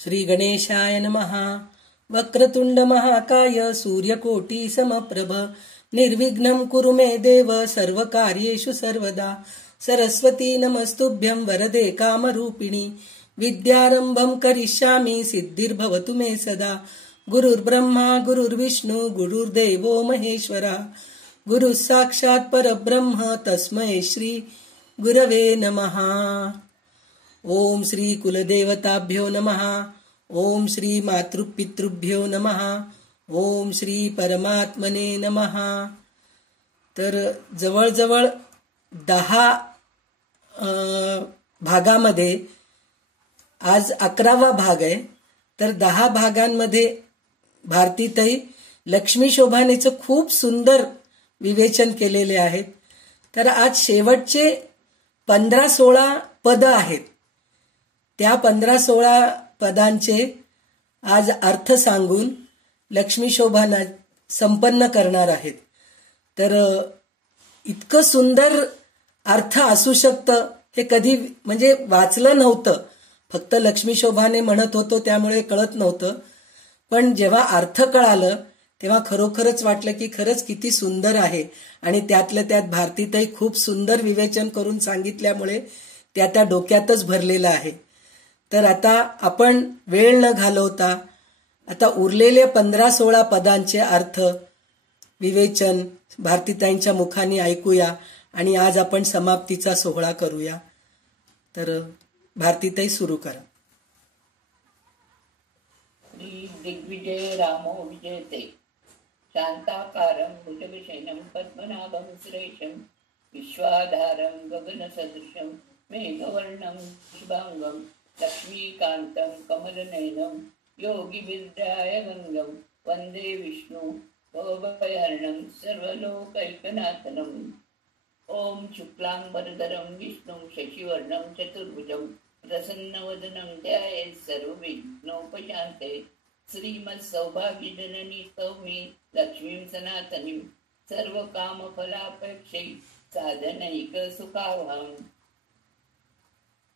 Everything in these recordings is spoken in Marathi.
श्री गणेशाय नमः. वक्रतुंड महाकाय सूर्यकोटी समप्रभ निर्विघ्नं कुरु मे देव सर्वकार्येषु सर्वदा. सरस्वती नमस्तुभ्यं वरदे कामरूपिणी विद्यारंभं करिष्यामि सिद्धिर्भवतु मे सदा. गुरुर्ब्रह्मा गुरुर्विष्णू गुरुर्देवो महेश्वरा गुरुः साक्षात् परब्रह्म तस्मै श्री गुरवे नमः. ओम श्री कुलदेवताभ्यो नमः. ओम श्री मातृपितृभ्यो नमः. ओम श्री परमात्मने नमः. तर जवळजवळ 10 भागामध्ये आज 11वा भाग आहे. तर 10 भागांमध्ये भारतीताई लक्ष्मी शोभानेचं खूप सुंदर विवेचन केलेले आहेत. तर आज शेवटचे 15-16 पद आहेत. त्या 15-16 पदांचे आज अर्थ सांगून लक्ष्मी शोभाना संपन्न करणार आहेत. तर इतकं सुंदर अर्थ असू शकतं हे कधी म्हणजे वाचलं नव्हतं. फक्त लक्ष्मी शोभाने म्हणत होतो त्यामुळे कळत नव्हतं. पण जेव्हा अर्थ कळालं तेव्हा खरोखरच वाटलं की खरंच किती सुंदर आहे. आणि त्यातल्या त्यात भारतीताई खूप सुंदर विवेचन करून सांगितल्यामुळे त्या डोक्यातच भरलेलं आहे. तर आता आपण वेळ न घालवता आता उरलेले 15-16 पदांचे अर्थ विवेचन भारतीताईंच्या मुखाने ऐकूया आणि आज आपण समाप्तीचा सोहळा करूया. तर भारतीताई सुरू करा. श्री दिग्विजय रामो विजयते शांताकारं भुजगशयनं पद्मनाभं सुरेशं विश्वाधारं गगनसदृशं मेघवर्णं शुभांगं लक्ष्मीकान्तं कमलनयनं योगिविद्यायगंगं वन्दे विष्णु भवभयहरणं सर्वलोकैकनाथनं. ओम शुक्लांबरधरं विष्णुं शशिवर्णं चतुर्भुजं प्रसन्नवदनं ध्यायेत् सर्वविघ्नोपशान्ते. श्रीमत्सौभाग्यजननी सौम्ये लक्ष्मीं सनातनीं सर्वकामफलापेक्षै साधनैकसुखावहम्.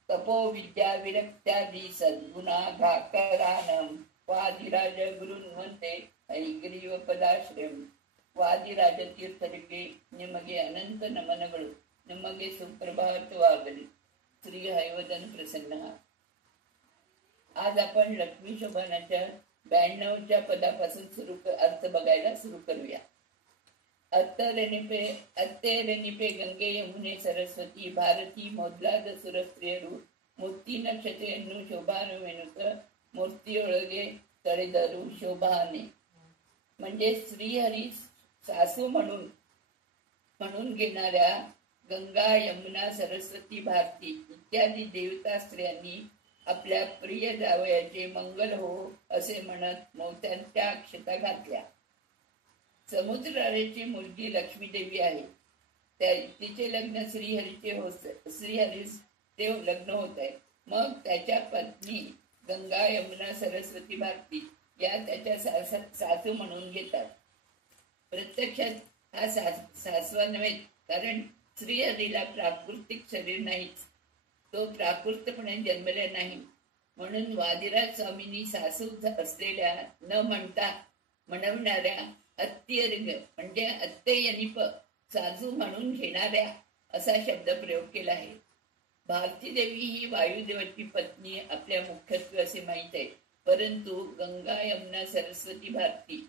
तपो विद्या विरक्त्यादि सद्गुणाघाकरानं वादिराज गुरुन् वन्दे ಹೈಗ್ರೀವ ಪದಾಶ್ರಯಂ. ವಾದಿರಾಜ ತೀರ್ಥರಿಗೆ ನಿಮಗೆ ಅನಂತ ನಮನಗಳು. ನಿಮಗೆ ಸುಪ್ರಭಾತವಾಗಲಿ. श्री हयवदन प्रसन्न. आज आपण लक्ष्मी शोभानाच्या 92च्या पदापासून अर्थ बघायला सुरू करूया. अत्तेरेनिपे गंगे यमुने सरस्वती भारती मोदलाद सुरस्त्रियರು ಮೂರ್ತಿ ನಕ್ಷತ್ರೆಯನ್ನು ಶೋಭಾನುವೆನುತ ಮೂರ್ತಿಯೊಳಗೆ ತಳೆದರು ಶೋಭಾನೆ. म्हणजे श्रीहरी सासू म्हणून घेणाऱ्या गंगा यमुना सरस्वती भारती इत्यादी देवता स्त्रियांनी आपल्या प्रिय जावयाचे मंगल हो असे म्हणत मोत्यांच्या अक्षता घातल्या. समुद्राची मुलगी लक्ष्मी देवी आहे. तिचे लग्न श्रीहरीस ते लग्न होत आहे. मग त्याच्या पत्नी गंगा यमुना सरस्वती भारती या त्याच्या सासू म्हणून घेतात. प्रत्यक्षात हा सासवा नव्हे, कारण श्रीहरीला प्राकृतिक शरीर नाहीच. तो प्राकृतपणे जन्मले नाही. म्हणून वादिराज स्वामींनी सासू असलेल्या न म्हणता म्हणवणाऱ्या अत्यर्ग म्हणजे अत्ययनिप सासू म्हणून घेणाऱ्या असा शब्द प्रयोग केला आहे. भारती देवी ही वायुदेवाची पत्नी आपल्या मुख्यत्व असे माहीत आहे. परंतु गंगा यमुना सरस्वती भारती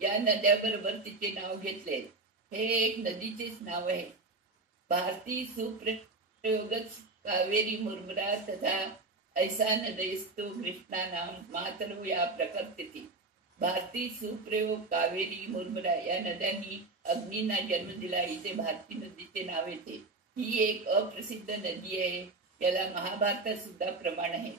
या नद्याबरोबर तिचे नाव घेतले. हे एक नदीचेच नाव आहे. भारती सुप्रयोगच कावेरी मुर्मुरा तथा ऐसा नदयस्तु कृष्णा नाम मातलो या प्रकृती. भारती सुप्रयोग कावेरी मुर्मुरा या नद्यांनी अग्नींना जन्म दिला. इथे भारती नदीचे नाव येते. ही एक अप्रसिद्ध नदी आहे. याला महाभारतात सुद्धा प्रमाण आहे.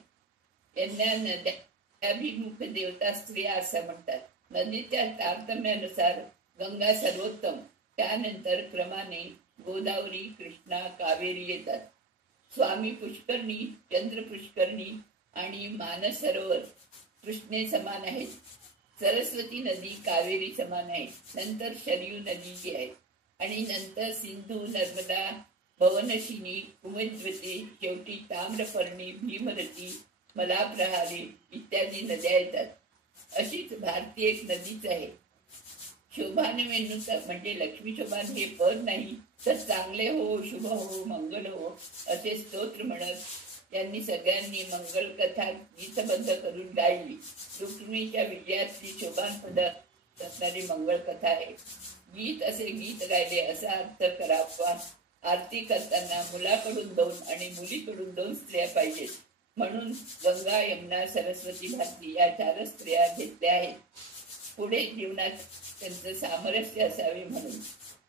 यांना नद्याभिमुख देवता स्त्रिया असं म्हणतात. नदीच्या तारतम्यानुसार गंगा सर्वोत्तम, त्यानंतर क्रमाने गोदावरी कृष्णा कावेरी येतात. स्वामी पुष्करणी चंद्र पुष्करणी आणि मानस सरोवर कृष्णे समान आहेत. सरस्वती नदी कावेरी समान आहे. नंतर शरयू नदी आहे आणि नंतर सिंधू नर्मदा भवनशिनी कुमेद्वती शेवटी ताम्रपर्णी भीमरती मलाप्रहारी इत्यादी नद्या येतात. अशीच भारती एक नदीच आहे. शोभान वेणूचा म्हणजे लक्ष्मी शोभान हे पद नाही तर चांगले हो, शुभ हो, मंगल हो असे स्तोत्र म्हणत यांनी सगळ्यांनी मंगल कथा गीतबद्ध करून गायली. रुक्मिणीच्या विजयातली शोभान पद असणारी मंगल कथा आहे. गीत असे गीत गायले असा अर्थ करावा. आरती करताना मुलाकडून 2 आणि मुलीकडून 2 स्त्रिया पाहिजेत. म्हणून गंगा, यमुना, सरस्वती, भारती या 4 स्त्रिया घेतल्या आहेत. पुढे जीवनात त्यांचं सामरस्य असावे म्हणून.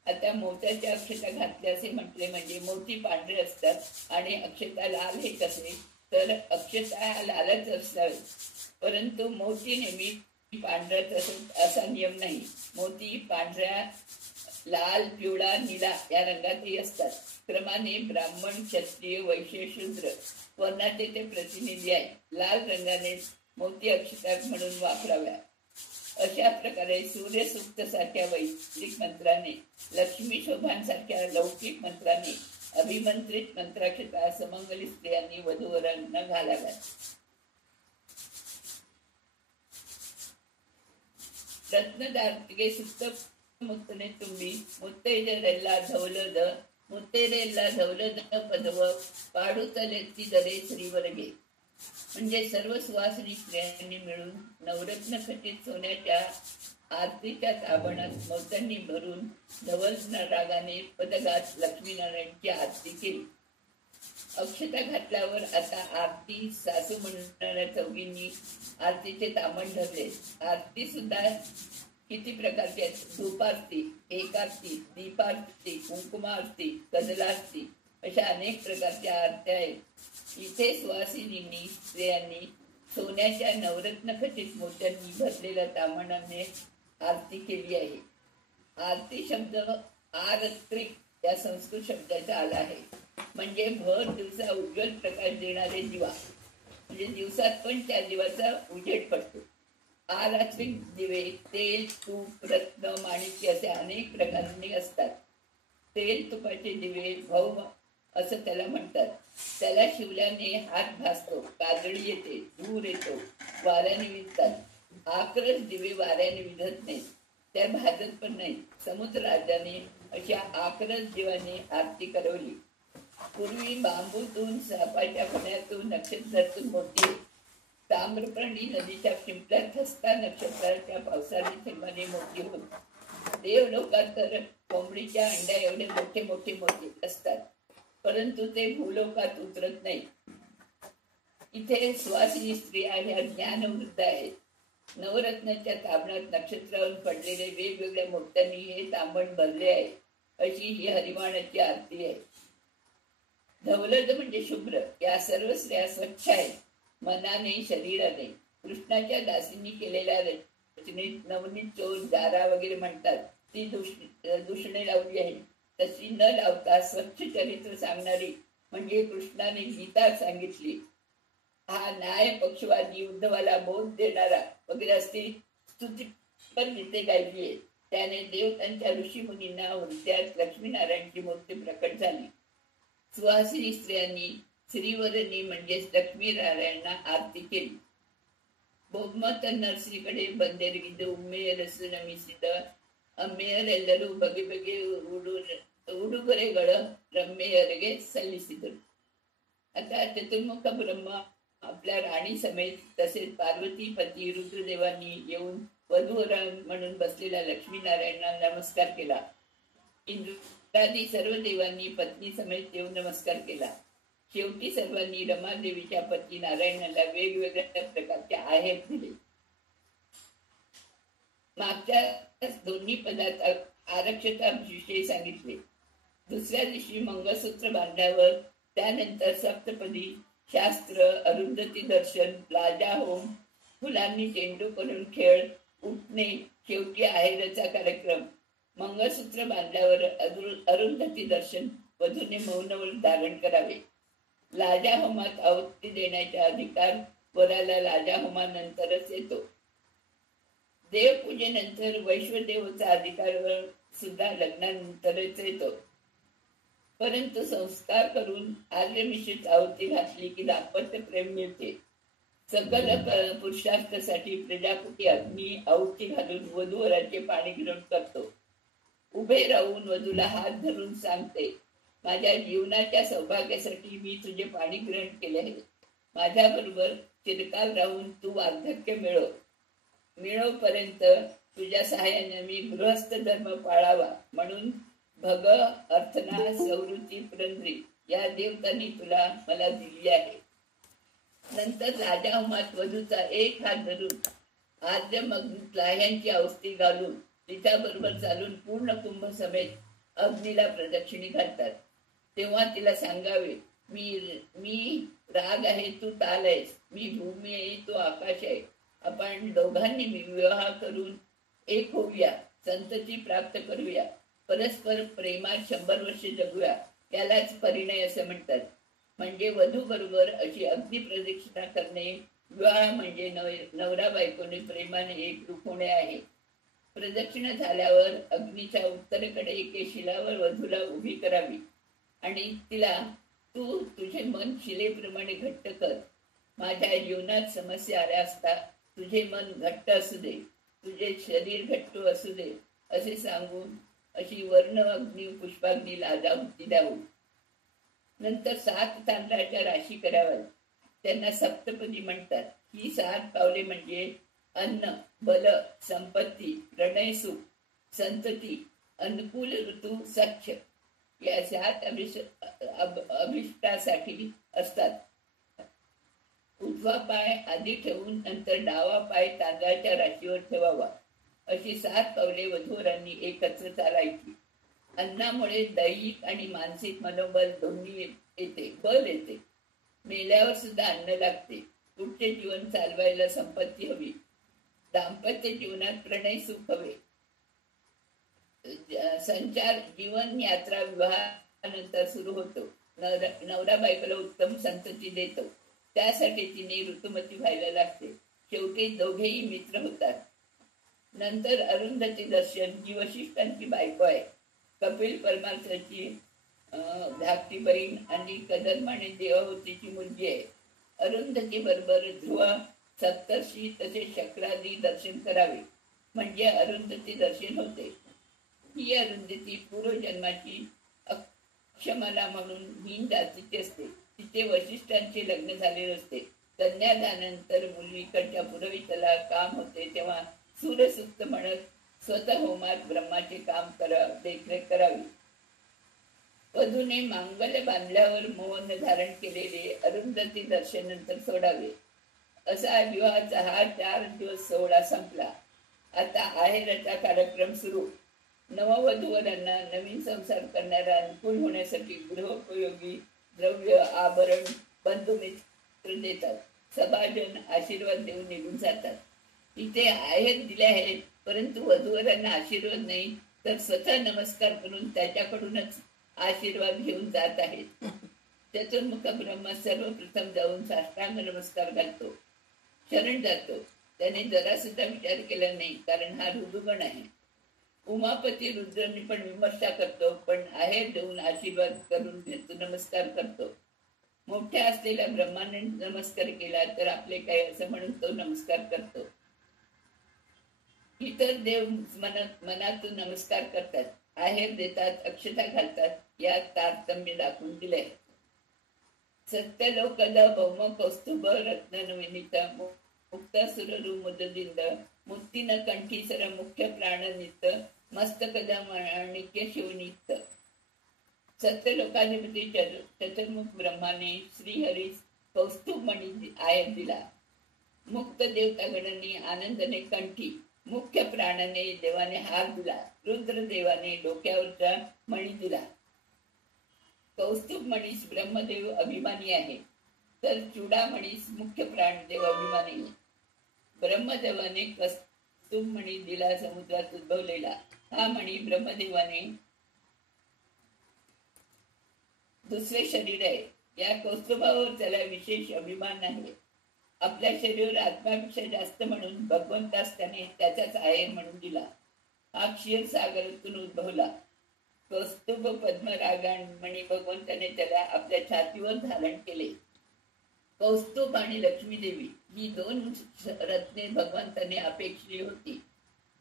आता मोत्याच्या अक्षता घातल्या असे म्हटले म्हणजे मोती पांढरे असतात आणि अक्षता लाल हे कसे, तर अक्षता हा लालच असावे. परंतु मोती नेहमी पांढराच असत असा नियम नाही. मोती पांढऱ्या, लाल, पिवळा, निळा या रंगातही असतात. क्रमाने ब्राह्मण, क्षत्रिय, वैश्य, शूद्र वर्णाचे ते प्रतिनिधी आहेत. लाल रंगाने मोती अक्षता म्हणून वापराव्या. अशा प्रकारे सूर्य सूक्त सारख्या वैदिक मंत्राने, लक्ष्मी शोभान सारख्या लौकिक मंत्राने अभिमंत्रित मंत्राक्षता समंगली स्त्रियांनी वधूवरांना घालाव्यात. रत्नदार्तिके सुक्त मुत्तने तुम्ही मुत्तेरेला धवलद मुत्तेरेला धवलद पदव पाडुतलेती दरे श्रीवर्गे. म्हणजे सर्व सुवासिनी स्त्रियांनी मिळून नवरत्न खचित सोन्याच्या आरतीच्या ताबणात मोत्यांनी भरून धवल रागाने पदगात लक्ष्मीनारायणची आरती केली. अक्षता घातल्यावर आता आरती सासू म्हणणाऱ्या चौघींनी आरतीचे तामण धरले. आरती सुद्धा किती प्रकारची आहेत. धूपारती, एकारती, दीपारती, कुंकुमारती, कदलारती अशा अनेक प्रकारच्या आरत्या आहेत. इथे सुवासिनींनी स्त्रियांनी सोन्याच्या नवरत्न खचित मोत्यांनी भरलेल्या ताम्हणाने आरती केली आहे. आरती शब्द आरत्रिक या संस्कृत शब्दाचा आला आहे. म्हणजे भर दिवसा उज्ज्वल प्रकाश देणारे दिवा, म्हणजे दिवसात पण त्या दिवाचा उजेड पडतो. आरात्रिक दिवे तेल, तूप, रत्न, माणिक्य असे अनेक प्रकारांनी असतात. तेल तुपाचे दिवे भौम असं त्याला म्हणतात. त्याला शिवल्याने हात भासतो, काजळी येते, धूर येतो, वाऱ्याने विझतात. आक्रश दिवे वाऱ्याने विझत नाहीत, त्या भाजत पण नाही. समुद्र राजाने अशा आक्रश दिव्याने आरती करवली. पूर्वी बांबूतून, सापाच्या फण्यातून, नक्षत्रातून मोठी ताम्रपर्णी नदीच्या शिंपल्यात हसता नक्षत्राच्या पावसाने थेंबाने मोठी होत. देवलोकात तर कोंबडीच्या अंड्या एवढे मोठे मोठे मोठे असतात, परंतु ते भूलोकात उतरत नाही. इथे सुवासिनी स्त्रिया ह्या ज्ञानवृद्ध आहेत. नवरत्नाच्या तांबणात नक्षत्रावरून पडलेले वेगवेगळ्या मोत्यांनी हे तांबण भरले आहे. अशी ही हरिवाणाची आरती आहे. धवलद म्हणजे शुभ्र. या सर्व स्त्रिया स्वच्छ आहेत, मनाने, शरीराने. कृष्णाच्या दासींनी केलेल्या रचनेत नवनीत, चोर, जारा वगैरे म्हणतात ती दूषणे लावली आहे. तशी न लावता स्वच्छ चरित्र सांगणारी म्हणजे कृष्णाने गीता सांगितली. हा न्याय पक्षवादी, उद्धवाला बोध देणारा वगैरे असती स्तुती पण गीते गायली आहे. त्याने देवतांच्या ऋषी मुनींना हृदयात लक्ष्मीनारायणची मूर्ती प्रकट झाली. सुहासिनी स्त्रियांनी श्रीवरणी म्हणजेच लक्ष्मीनारायणना आरती केली. ಬಹುಮತ ನರ್ಸರಿ ಕಡೆ ಬಂದೆರಗಿದ್ದು ಉಮ್ಮೆಯರಸು ನಮಿಸಿದ ಅಮ್ಮೆಯರೆಲ್ಲರೂ ಬಗೆ ಬಗೆ ಉಡುಗೊರೆಗಳ रम्मेयರಿಗೆ सल्लिसिದರು. आता चतुर्मुख ब्रह्मा आपल्या राणी समेत तसेच पार्वती पती रुद्रदेवांनी येऊन वधूवर म्हणून बसलेल्या लक्ष्मीनारायणांना नमस्कार केला. इंद्रादी सर्व देवांनी पत्नी समेत येऊन नमस्कार केला. शेवटी सर्वांनी रमादेवीच्या पती नारायणाला वेगवेगळ्या प्रकारचे आहेर दिले. मागच्या दोन्ही पदात आरक्षता विषयी सांगितले. दुसऱ्या दिवशी मंगळसूत्र बांधल्यावर त्यानंतर सप्तपदी शास्त्र, अरुंधती दर्शन, लाजा होम, फुलांनी चेंडू करून खेळ, उठणे, शेवटी आहेराचा कार्यक्रम. मंगळसूत्र बांधल्यावर अरुंधती दर्शन वधूने मौनव्रत धारण करावे. लाजा होमात आहुती देण्याचा अधिकार वराला लाजा होमानंतरच येतो. देवपूजेनंतर वैश्वदेवाचा अधिकार सुद्धा लग्नानंतरच येतो. परंतु संस्कार करून आर्य मिश्रित आहुती घातली की दाम्पत्य प्रेम मिळते. सकल पुरुषार्थासाठी प्रजापती अग्नी आहुती घालून वधूवराचे पाणी ग्रहण करतो. उभे राहून वधूला हात धरून सांगते, माझ्या जीवनाच्या सौभाग्यासाठी मी तुझे पाणी ग्रहण केले आहे. माझ्याबरोबर चिरकाल राहून तू वार्धक्य मिळवपर्यंत तुझ्या सहाय्याने मी गृहस्थ धर्म पाळावा म्हणून भग, अर्थना, सौरुची, पुरंद्री या देवतांनी तुला मला दिली आहे. नंतर राजा उमात वधूचा एक हात धरून आद्य मग लाह्यांची औषधी घालून तिच्याबरोबर चालून पूर्ण कुंभ समेत अग्नीला प्रदक्षिणी घालतात. तेव्हा तिला सांगावे, मी राग आहे, तू ताल आहेस, मी भूमी आहे, तू आकाश आहे. आपण दोघांनी विवाह करून एक होऊया, संतती प्राप्त करूया, परस्पर प्रेमात 100 वर्षे जगूया. यालाच परिणय असे म्हणतात. म्हणजे वधू बरोबर अशी अग्नी प्रदक्षिणा करणे विवाह म्हणजे नवरा बायकोने प्रेमाने एकरूप होणे आहे. प्रदक्षिणा झाल्यावर अग्नीच्या उत्तरेकडे एके शिलावर वधूला उभी करावी आणि तिला, तू तुझे मन शिलेप्रमाणे घट्ट कर. माझ्या जीवनात समस्या आल्या असता तुझे मन घट्ट असू दे, तुझे शरीर घट्ट असू दे असे सांगून अशी वर्ण अग्नी पुष्पाग्नीला आहुती द्यावी. नंतर 7 तांदळाच्या राशी कराव्यात. त्यांना सप्तपदी म्हणतात. ही 7 पावले म्हणजे अन्न, बल, संपत्ती, प्रणय, सुख, संतती, अनुकूल ऋतू, सख्य या 7 अभिष्टासाठी असतात. उजवा पाय आधी ठेवून नंतर डावा पाय तांदळाच्या राशीवर ठेवावा. अशी 7 पावले वधूवरांनी एकत्र चालायची. अन्नामुळे दैहिक आणि मानसिक मनोबल दोन्ही येते, बल येते. मेल्यावर सुद्धा अन्न लागते. पुढचे जीवन चालवायला संपत्ती हवी. दाम्पत्य जीवनात प्रणय सुख हवे. संचार जीवन यात्रा विवाहानंतर सुरू होतो. नवरा बायकोला उत्तम संतती देतो. त्यासाठी तिने ऋतुमती व्हायला लागते. शेवटी दोघेही मित्र होतात. नंतर अरुंधती दर्शन जी वशिष्ठांची बायको आहे, कपिल परमार्थाची धाकटी बहीण आणि कदर्माने देवहूतीची मुलगी आहे. अरुंधती बरोबर ध्रुव, सप्तर्षी तसेच शक्रादी दर्शन करावे म्हणजे अरुंधती दर्शन होते. ही अरुंधती पूर्वजन्माची अक्षमला म्हणून हीन जातीची असते. तिथे वशिष्ठांचे लग्न झालेले असते. कन्यादानानंतर मुलीकडच्या पुरोहिताला काम होते तेव्हा सूरसूक्त म्हणत स्वतः होमात ब्रह्माचे काम देखरेख करावी. वधूने मांगल्य बांधल्यावर मौन धारण केलेले अरुंधती दर्शन नंतर सोडावे. असा विवाहाचा हा 4 दिवस सोहळा संपला. आता आहेराचा कार्यक्रम सुरू. नववधूवरांना नवीन संसार करणारा अनुकूल होण्यासाठी गृहोपयोगी द्रव्य, आभरण, बंधुमित्र देतात. सभाजन आशीर्वाद देऊन निघून जातात. इथे आहेर दिले आहेत, परंतु वधूवरांना आशीर्वाद नाही तर स्वतः नमस्कार करून त्याच्याकडूनच आशीर्वाद घेऊन जात आहेत. चतुर्मुख ब्रह्म सर्वप्रथम जाऊन साष्टांग नमस्कार घालतो, शरण जातो. त्याने जरा सुद्धा विचार केला नाही, कारण हा ऋदुगण आहे. उमापती रुद्रांनी पण विमर्शा करतो, पण आहेर देऊन आशीर्वाद करून घेतो, नमस्कार करतो. मोठ्या असलेल्या ब्रह्माने नमस्कार केला तर आपले काय असं म्हणून तो नमस्कार करतो. इतर देव मनातून नमस्कार करतात, आहेर देतात, अक्षता घालतात. यात तारतम्य दाखवून दिले. सत्यलोकद भौम कौस्तुभ रत्नविनित मुक्तासुर रुमुदिंद मुक्तीन कंठीसर मुख्य प्राणनित मस्तकद माणिक्य शिवनित. सत्यलोकाधिपती चतुर्मुख ब्रह्माने श्रीहरीस कौस्तुभ मणी आहेर दिला. मुक्त देवतागणांनी आनंदाने कंठी, मुख्य प्राणाने देवाने हार दिला. रुद्र देवाने डोक्यावरचा मणी दिला. कौस्तुभ मणीस ब्रह्मदेव अभिमानी आहे, तर चुडामणीस मुख्य प्राणदेव अभिमानी आहे. ब्रह्मदेवाने कौस्तुभ मणी दिला समुद्रात उद्भवलेला. हा मणी ब्रह्मदेवाने दुसरे शरीर आहे. या कौस्तुभावर त्याला विशेष अभिमान आहे. आपल्या शरीरावर आत्मापेक्षा जास्त म्हणून भगवंतास त्याने त्याचाच आहेर म्हणून दिला. हा क्षीरसागरातून उद्भवला. कौस्तुभ पद्मरागान मणी भगवंताने त्याला आपल्या छातीवर धारण केले. कौस्तुभ आणि लक्ष्मी देवी ही दोन रत्ने भगवंताने अपेक्षली होती.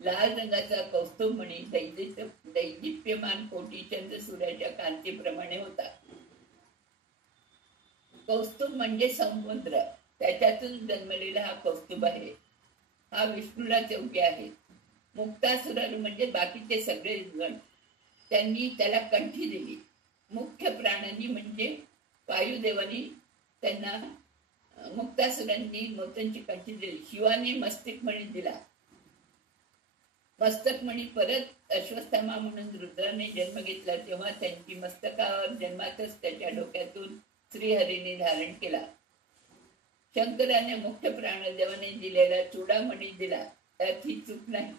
लाल रंगाचा कौस्तुभ मणी दैदिप्यमान कोटी चंद्र सूर्याच्या कांतीप्रमाणे होता. कौस्तुभ म्हणजे समुद्र, त्याच्यातून जन्मलेला हा कौस्तुभ आहे. हा विष्णूला चौके आहे. मुक्तासुर म्हणजे बाकीचे सगळे गण, त्यांनी त्याला कंठी दिली. मुख्य प्राणांनी म्हणजे वायुदेवानी त्यांना मुक्तासुरांनी मोत्यांची कंठी दिली. शिवाने मस्तकमणी दिला. मस्तकमणी परत अश्वत्थामा म्हणून रुद्राने जन्म घेतला तेव्हा त्यांची मस्तकावर जन्मातच त्याच्या डोक्यातून श्रीहरीने धारण केला. शंकराने मुख्य प्राणदेवाने दिलेला चूडामणी दिला. त्यात ही चूक नाही,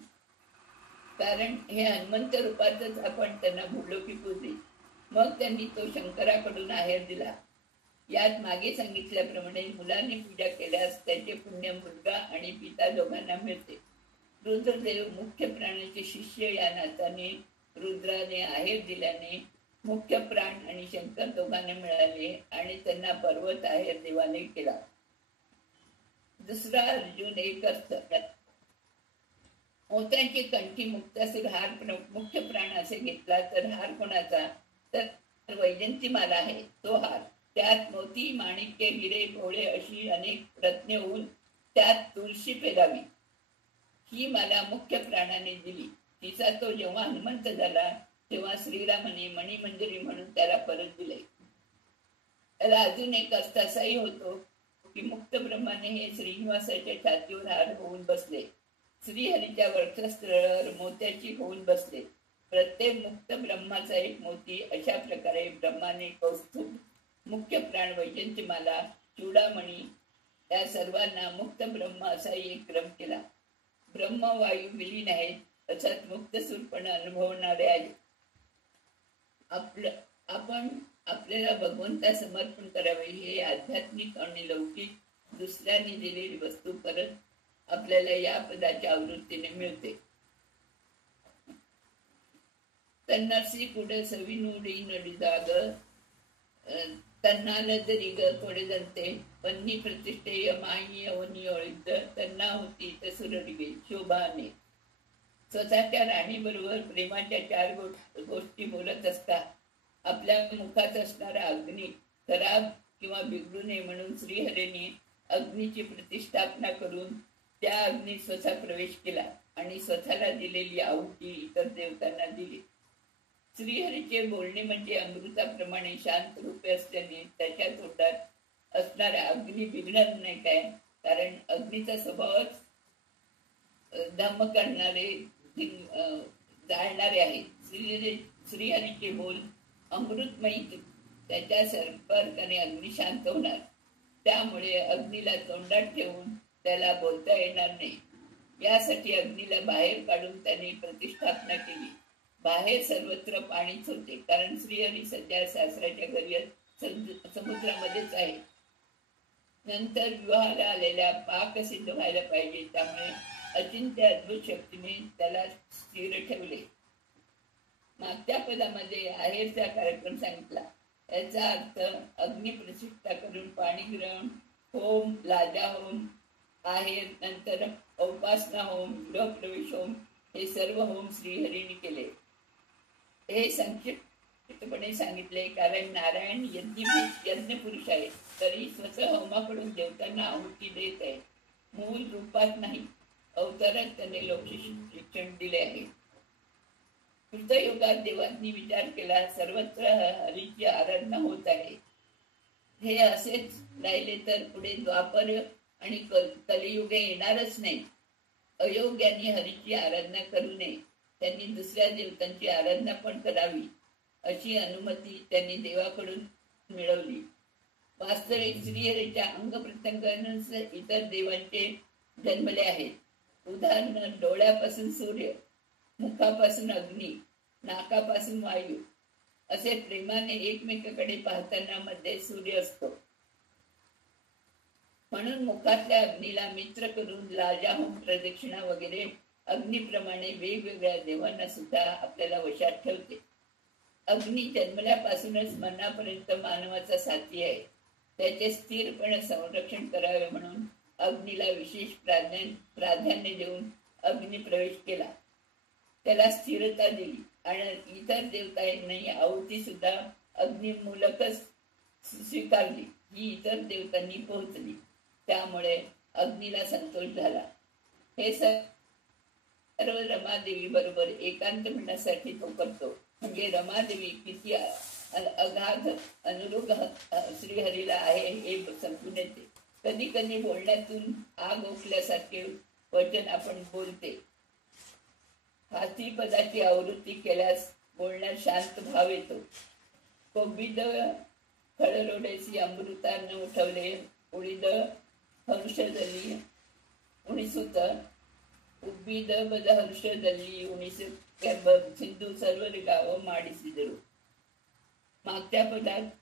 कारण हे हनुमंत रूपातच आपण त्यांना भूलोकी पूजले. मग त्यांनी तो शंकराकडून आहेर दिला. यात मागे सांगितल्याप्रमाणे मुलाने पूजा केल्यास त्याचे पुण्य मुलगा आणि पिता दोघांना मिळते. रुद्रदेव मुख्य प्राणाचे शिष्य या नात्याने रुद्राने आहेर दिल्याने मुख्य प्राण आणि शंकर दोघांना मिळाले आणि त्यांना पर्वत आहेर देवाने केला. दुसरा अर्जुन एक अर्थ. मोत्यांची कंठी मुक्तासुर हार मुख्य प्राण असे घेतला तर हार कोणाचा? तर वैजंतीमाला आहे तो हार. त्यात मोती, माणिक्य, हिरे, भोळे अशी अनेक रत्ने होऊन त्यात तुळशी पेरावी. ही माला मुख्य प्राणाने दिली. तिचा तो जेव्हा हनुमंत झाला तेव्हा श्रीरामाने मणिमंजरी म्हणून त्याला परत दिले. त्याला अजून एक अर्थ असाही होतो की मुक्त ब्रह्माने हे श्रीनिवासाच्या छातीवर हार होऊन बसले. श्रीहरीच्या वक्षस्थळावर मोत्याची होऊन बसले. प्रत्येक मुक्त ब्रह्माचा एक मोती. अशा प्रकारे ब्रह्माने कौस्तुभ, मुख्य प्राण, वैजंतीमाला, चूडामणी या सर्वांना मुक्त ब्रह्म असाही एक क्रम केला. ब्रह्म वायू विलीन आहेत असाच मुक्त सुरपणे अनुभवणारे आहे. आपण आपल्याला भगवंता समर्पण करावे. हे आध्यात्मिक आणि लौकिक दुसऱ्यांनी दिलेली वस्तू परत आपल्याला या पदाच्या आवृत्तीने मिळते. तन्नर्सी कुड सविनुडी नडिದಾಗ तन्नालदरिग ಕೊಡೆದಂತೆ पन्नी प्रतिष्ठेय माई अवनियोळिद्द तन्ना होती तसुरडिगे शोभाने. स्वतःच्या राणीबरोबर प्रेमाच्या चार गोष्टी बोलत असता आपल्या मुखात असणारा अग्नी खराब किंवा बिघडू नये म्हणून श्रीहरीने अग्नीची प्रतिष्ठापना करून त्या अग्नीत स्वतः प्रवेश केला आणि स्वतःला दिलेली आहुती इतर देवतांना दिली. श्रीहरीचे बोलणे म्हणजे अमृताप्रमाणे शांत रूपे असल्याने त्याच्या तोंडात असणारा अग्नी बिघडणार नाही काय, कारण अग्नीचा स्वभावच धम्म करणारे, जाळणारे आहे. श्रीहरीचे बोल अमृतमयी, त्याच्या संपर्काने अग्नी शांत होणार. त्यामुळे अग्नीला तोंडात ठेवून त्याला बोलता येणार नाही. यासाठी अग्नीला बाहेर काढून त्याने प्रतिष्ठापना केली. बाहेर सर्वत्र पाणीच होते, कारण श्रीहरी सध्या सासऱ्याच्या घरी समुद्रामध्येच आहे. नंतर विवाहाला आलेल्या पाक सिद्ध व्हायला पाहिजे, त्यामुळे अचिंत्य अद्भुत शक्तीने त्याला स्थिर ठेवले. मागच्या पदामध्ये आहेरचा कार्यक्रम सांगितला. याचा अर्थ अग्नी प्रतिष्ठा करून पाणी ग्रहण, होम, लाजा होम, आहेर, नंतर उपासना होम, गृहप्रवेश होम, हे सर्व होम श्रीहरीने केले. हे संक्षिप्तपणे सांगितले, कारण नारायण यज्ञपुरुष आहे, तरी स्वतः होमाकडून देवतांना आहुती देत आहे. मूळ रूपात नाही, अवतारात त्याने लोकशिक्षण दिले आहे. युगात देवांनी विचार केला, सर्वत्र हरीची आराधना होत आहे. हे असेच राहिले तर पुढे द्वापर आणि कलियुगे येणारच नाही. अयोग्याने हरीची आराधना करू नये, त्यांनी दुसऱ्या देवतांची आराधना पण करावी, अशी अनुमती त्यांनी देवाकडून मिळवली. वास्तविक श्रीहरीच्या अंग प्रत्यंगानुसार इतर देवांचे जन्मले आहेत. उदाहरण, डोळ्यापासून सूर्य, मुखापासून अग्नी, नाकापासून वायू, असे प्रेमाने एकमेकाकडे पाहताना मध्ये सूर्य असतो. म्हणून मुखातल्या अग्नीला मित्र करून लाजाहोम, प्रदक्षिणा वगैरे अग्नीप्रमाणे वेगवेगळ्या देवांना सुद्धा आपल्याला वशात ठेवते. अग्नी जन्मल्यापासूनच मरणापर्यंत मानवाचा साथी आहे. त्याचे स्थिरपणे संरक्षण करावे म्हणून अग्नीला विशेष प्राधान्य देऊन अग्नी प्रवेश केला, त्याला स्थिरता दिली. आणि इतर देवतांनी आहुती सुद्धा अग्निमूलकच स्वीकारली, ही इतर देवतांनी पोहोचली. त्यामुळे अग्नीला संतोष झाला. हे सर्व रमादेवी बरोबर एकांत म्हणण्यासाठी तो करतो. म्हणजे रमादेवी किती अगाध अनुरूप श्रीहरीला आहे हे समजून येते. कधी कधी बोलण्यातून आग ओकल्यासारखे वचन आपण बोलते. हाती पदाची आवृत्ती केल्यास बोलण्यात शांत भाव येतो. कोबिद खळरोडेसी अमृतान उठवले उडीद हर्षदली उणीसुत उब्बीद बद हर्षदली उणीस सिंधू सर्व गाव माडिसिದರು. मागच्या पदात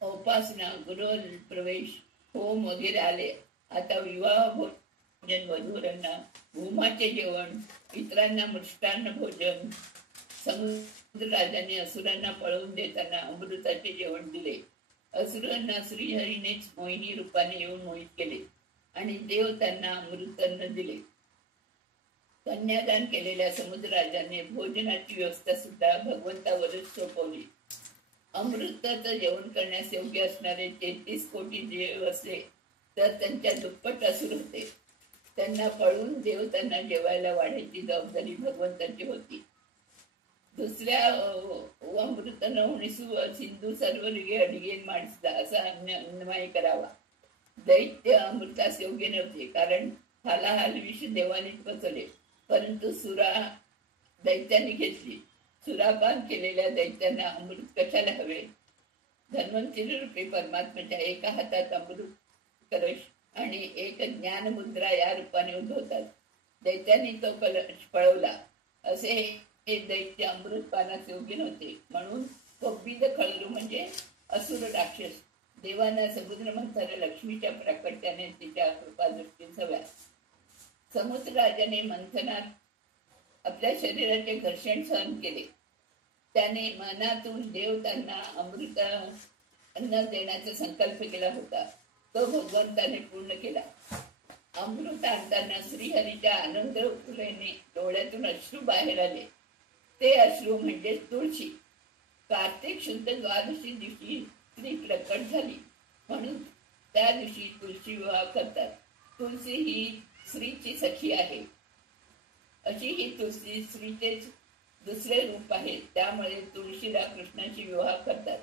उपासना, गृह प्रवेश, होम वगैरे आले. आता विवाह भोजन, वधूवरांना होमाचे जेवण, इतरांना मृष्टान्न भोजन. समुद्र राजाने असुरांना पळवून देताना अमृताचे जेवण दिले. असुरांना श्रीहरीनेच मोहिनी रूपाने येऊन मोहित केले आणि देव त्यांना अमृतान्न दिले. कन्यादान केलेल्या समुद्र राजाने भोजनाची व्यवस्था सुद्धा भगवंतावरच सोपवली. अमृताचं जेवण करण्यास योग्य असणारे 33 कोटी देव असले तर त्यांच्या दुप्पट असुर होते. त्यांना पळून देव त्यांना जेवायला वाढायची जबाबदारी भगवंताची होती. दुसऱ्या अमृतन उणीसू सिंधू सर्व रिगे अडिगेन माणसला असा अन्वय करावा. दैत्य अमृतास योग्य नव्हते, कारण हालाहाल विष देवानेच पचवले, परंतु सुरा दैत्याने घेतली. सुरापान केलेल्या दैत्यांना अमृत कशाला हवे? धन्वंतरी रूपी परमात्म्याच्या एका हातात अमृत कलश आणि एक ज्ञान मुद्रा या रूपाने उद्भवतात. दैत्यांनी तो कलश पळवला. असे हे दैत्य अमृत पानास योग्य नव्हते, म्हणून कब्बीद खळरू म्हणजे असुर राक्षस देवांना समुद्र मंथन लक्ष्मीच्या प्राकट्याने तिच्या कृपादृष्टी हव्या. समुद्र राजाने मंथनात आपल्या शरीराचे घर्षण सहन केले. त्याने मनातून देव त्यांना अमृत अन्न देण्याचा संकल्प केला होता, तो भगवंताने पूर्ण केला. अमृत आणताना श्रीहरीच्या आनंद उफुलेने डोळ्यातून अश्रू बाहेर आले. ते अश्रू म्हणजे तुळशी. कार्तिक शुद्ध द्वादशी दिवशी स्त्री प्रकट झाली, म्हणून त्या दिवशी तुळशी विवाह करतात. तुळशी ही स्त्रीची सखी आहे. अशी ही तुळशी स्त्रीचेच दुसरे रूप आहे. त्यामुळे तुळशीला कृष्णाशी विवाह करतात.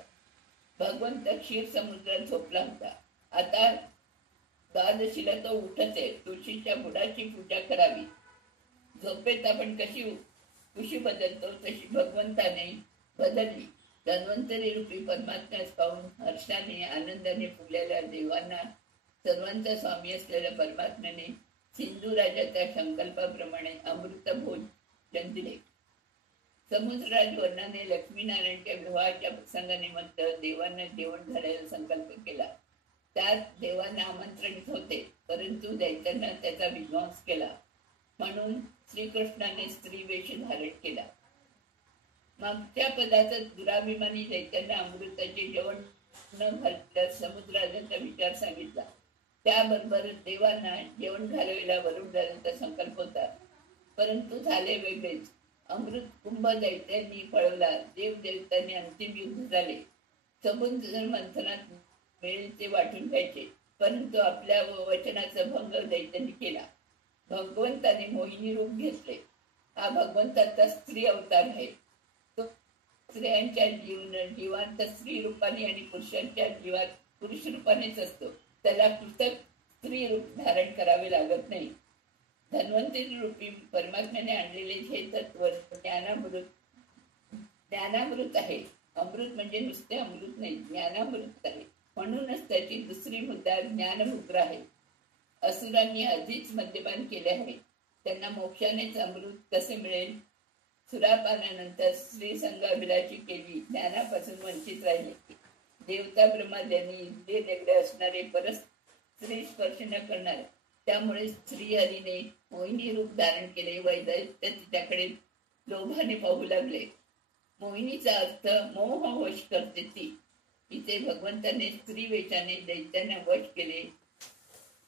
भगवंत क्षीर समुद्रात झोपला होता. आता द्वादशीला तो उठत आहे. तुळशीच्या बुडाची पूजा करावी. झोपेत आपण कशी बदलतो तशी भगवंताने बदलली. धन्वंतरी रूपी परमात्म्यास पाहून हर्षाने आनंदाने फुललेल्या देवांना सर्वांचा स्वामी असलेल्या परमात्म्याने सिंधू राजाच्या संकल्पाप्रमाणे अमृत भोजन दिले. समुद्रराज वर्णाने लक्ष्मीनारायणच्या विवाहाच्या प्रसंगानिमित्त देवांना जेवण घालायला संकल्प केला. त्यात देवांना आमंत्रणित होते, परंतु दैत्यांना त्याचा विध्वंस केला. म्हणून श्रीकृष्णाने स्त्री वेश धारण केला. मागच्या पदाचा दुराभिमानी दैत्यांना अमृताचे जेवण न घालल्यास समुद्रराजाचा विचार सांगितला. त्याबरोबर देवांना जेवण घालवायला वरुणराजाचा संकल्प होता, परंतु झाले वेगळेच. अमृत कुंभ दैत्यांनी पळवला. देव देवतांनी अंतिम युद्ध झाले. समुद्र मंथनात मिळेल ते वाटून घ्यायचे, परंतु आपल्या वचनाचा भंग दैत्यांनी केला. भगवंताने मोहिनी रूप घेतले. हा भगवंताचा स्त्री अवतार आहे. तो स्त्रियांच्या जीवांत स्त्री रूपाने आणि पुरुषांच्या जीवात पुरुष रूपानेच असतो. त्याला पृथक स्त्री रूप धारण करावे लागत नाही. धन्वंतरी रूपी परमात्म्याने आणलेले हे तत्व ज्ञानामृत आहे. अमृत म्हणजे नुसते अमृत नाही, ज्ञानामृत आहे. म्हणूनच त्याची दुसरी मुद्रा ज्ञानमुद्रा आहे. असुरांनी आधीच मद्यपान केले आहे, त्यांना मोक्षानेच अमृत कसे मिळेल? सुरापानानंतर स्त्री संघ अभिलाषी केली, ज्ञानापासून वंचित राहिले. देवता ब्रह्माद्यांनी इंद्रिय निगडे असणारे परत स्त्री स्पर्श न करणारे त्यामुळे श्रीहरीने मोहिनी रूप धारण केले. वैदैत्य तिच्याकडे लोभाने पाहू लागले. मोहिनीचा अर्थ मोह वश करते ती. इथे भगवंताने स्त्री वेशाने दैत्यांना वश केले.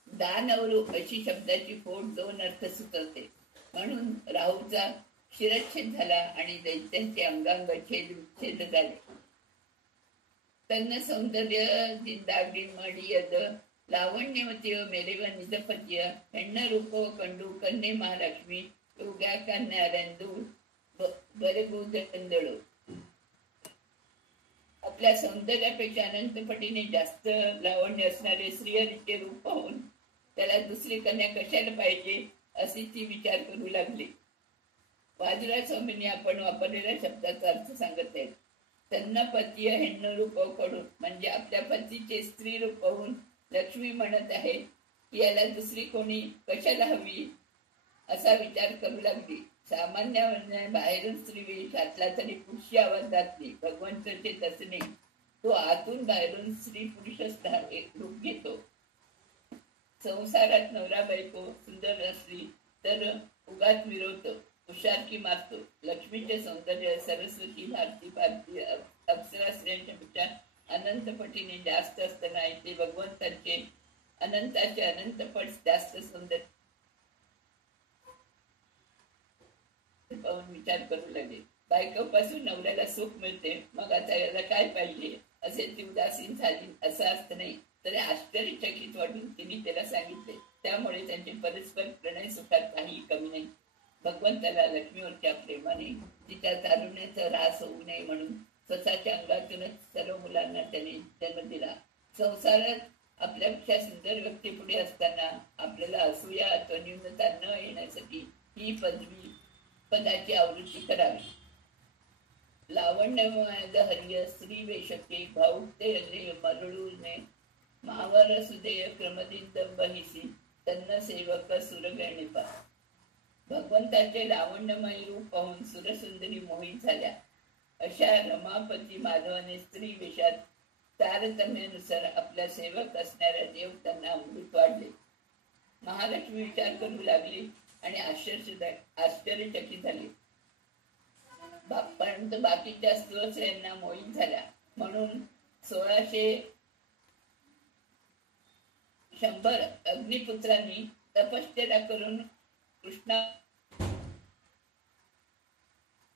दानवरू अशी शब्दाची फोड 2 अर्थ सुचवते. म्हणून राहूचा शिरच्छेद झाला आणि दैत्यांचे अंगांग छेद झाले. तन्न सौंदर्य दिंदागी मडियद लावण्यवती मेलेव निजपत्य ಹೆಣ್ಣ ರೂಪ ಕಂಡು ಕನ್ಯೆ ಮಹಾಲಕ್ಷ್ಮಿ ಯೋಗ ಕನ್ಯಾರೆಂದು बरगुदंदळू. आपल्या सौंदर्यापेक्षा अनंतपटीने जास्त लावण्य असणारे श्रीहरीचे रूप पाहून त्याला दुसरी कन्या कशाला पाहिजे अशी ती विचार करू लागली. वाजरा स्वामींनी आपण वापरलेल्या शब्दाचा अर्थ सांगत आहेत. त्यांना पती हेण्ण रूप कडून म्हणजे आपल्या पतीचे स्त्री रूप पाहून लक्ष्मी म्हणत आहे की याला दुसरी कोणी कशाला हवी असा विचार करू लागली. सामान्य बाहेरून स्त्री वेश घातला तरी पुरुषी आवाज जात नाही. भगवंताचे तसे नाही. तो आतून बाहेरून स्त्री पुरुषच रूप घेतो. संसारात नवरा बायको सुंदर असली तर उगाच मिरवतो, हुशारकी मारतो. लक्ष्मीचे सौंदर्य सरस्वती भारती अप्सरा स्त्रियांच्या पेक्षा अनंत पटीने जास्त असताना ते भगवंतांचे अनंताचे अनंतपट जास्त सुंदर पाहून विचार करू लागले. बायकोपासून नवऱ्याला सुख मिळते, मग आता याला काय पाहिजे असे ती उदासीन झाली असं असतं नाही. तरी आश्चर्यचकित वाटून तिने त्याला सांगितले. त्यामुळे त्यांचे परस्पर प्रणय सुखात काही कमी नाही. भगवंताला लक्ष्मीवरच्या प्रेमाने तिच्या तारुण्याचा ऱ्हास होऊ नये म्हणून स्वतःच्या अंगातूनच सर्व मुलांना त्याने जन्म दिला. संसारात आपल्यापेक्षा सुंदर व्यक्ती पुढे असताना आपल्याला असूया अथवा न्यूनता न येण्यासाठी ही पदाची आवृत्ती करावी. लावण्य हरिय स्त्री वेशके भाऊते मरळूने मावर सुदेय क्रमदिंद बहिसी तन्न सेवक सुरगणे पा. भगवंताचे लावण्यमय रूप पाहून सुरसुंदरी मोहित झाल्या. अशा रमापती माधवाने स्त्री वेशात तारतम्यानुसार आपला सेवक असणाऱ्या देवतांना अमृत वाढले. महालक्ष्मी विचार करू लागली आणि आश्चर्यचकित झाली. परंतु बाकीच्या स्त्रियांना मोहित झाल्या. म्हणून 1600 अग्निपुत्रांनी तपश्चर्या करून कृष्णा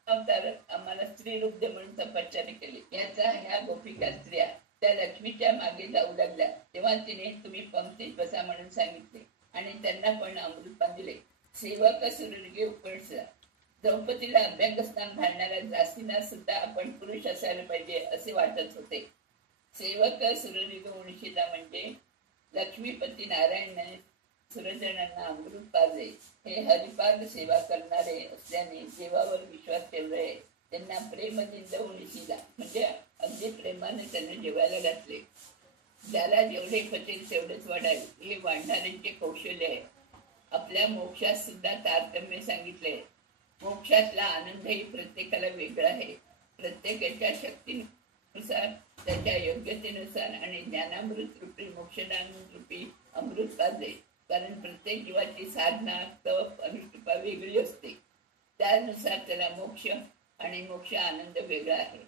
अवतार आम्हाला स्त्री रूप दे म्हणून तपश्चर्या केली. याचा ह्या गोपिका स्त्रिया त्या लक्ष्मीच्या मागे जाऊ लागल्या. तेव्हा तिने तुम्ही पंक्तीत बसा म्हणून सांगितले आणि त्यांना पण अमृतपान दिले. सेवक सुरगे उपळसा. द्रौपदीला अभ्यंगस्नान घालणाऱ्या दासींना सुद्धा आपण पुरुष असायला पाहिजे असे वाटत होते. सेवक सुररिग उणशीला म्हणजे लक्ष्मीपती नारायणाने सुरजनांना अमृत पाजले. हे हरिपाद सेवा करणारे असल्याने देवावर विश्वास ठेवले. त्यांना प्रेमनिंद उणशीला म्हणजे अगदी प्रेमाने त्यांना जेवायला घातले. ज्याला जेवढे पचेल तेवढेच वाढावे हे वाढणाऱ्यांचे कौशल्य आहे. आपल्या मोक्षात सुद्धा तारतम्य सांगितले. मोक्षातला आनंदही प्रत्येकाला वेगळा आहे. प्रत्येकाच्या शक्तीनुसार त्याच्या योग्यतेनुसार आणि ज्ञानामृत रूपी मोक्षदान रूपी अमृत पाजले. कारण प्रत्येक जीवाची साधना तप अनुष्ठा वेगळी असते. त्यानुसार त्याला मोक्ष आणि मोक्ष आनंद वेगळा आहे.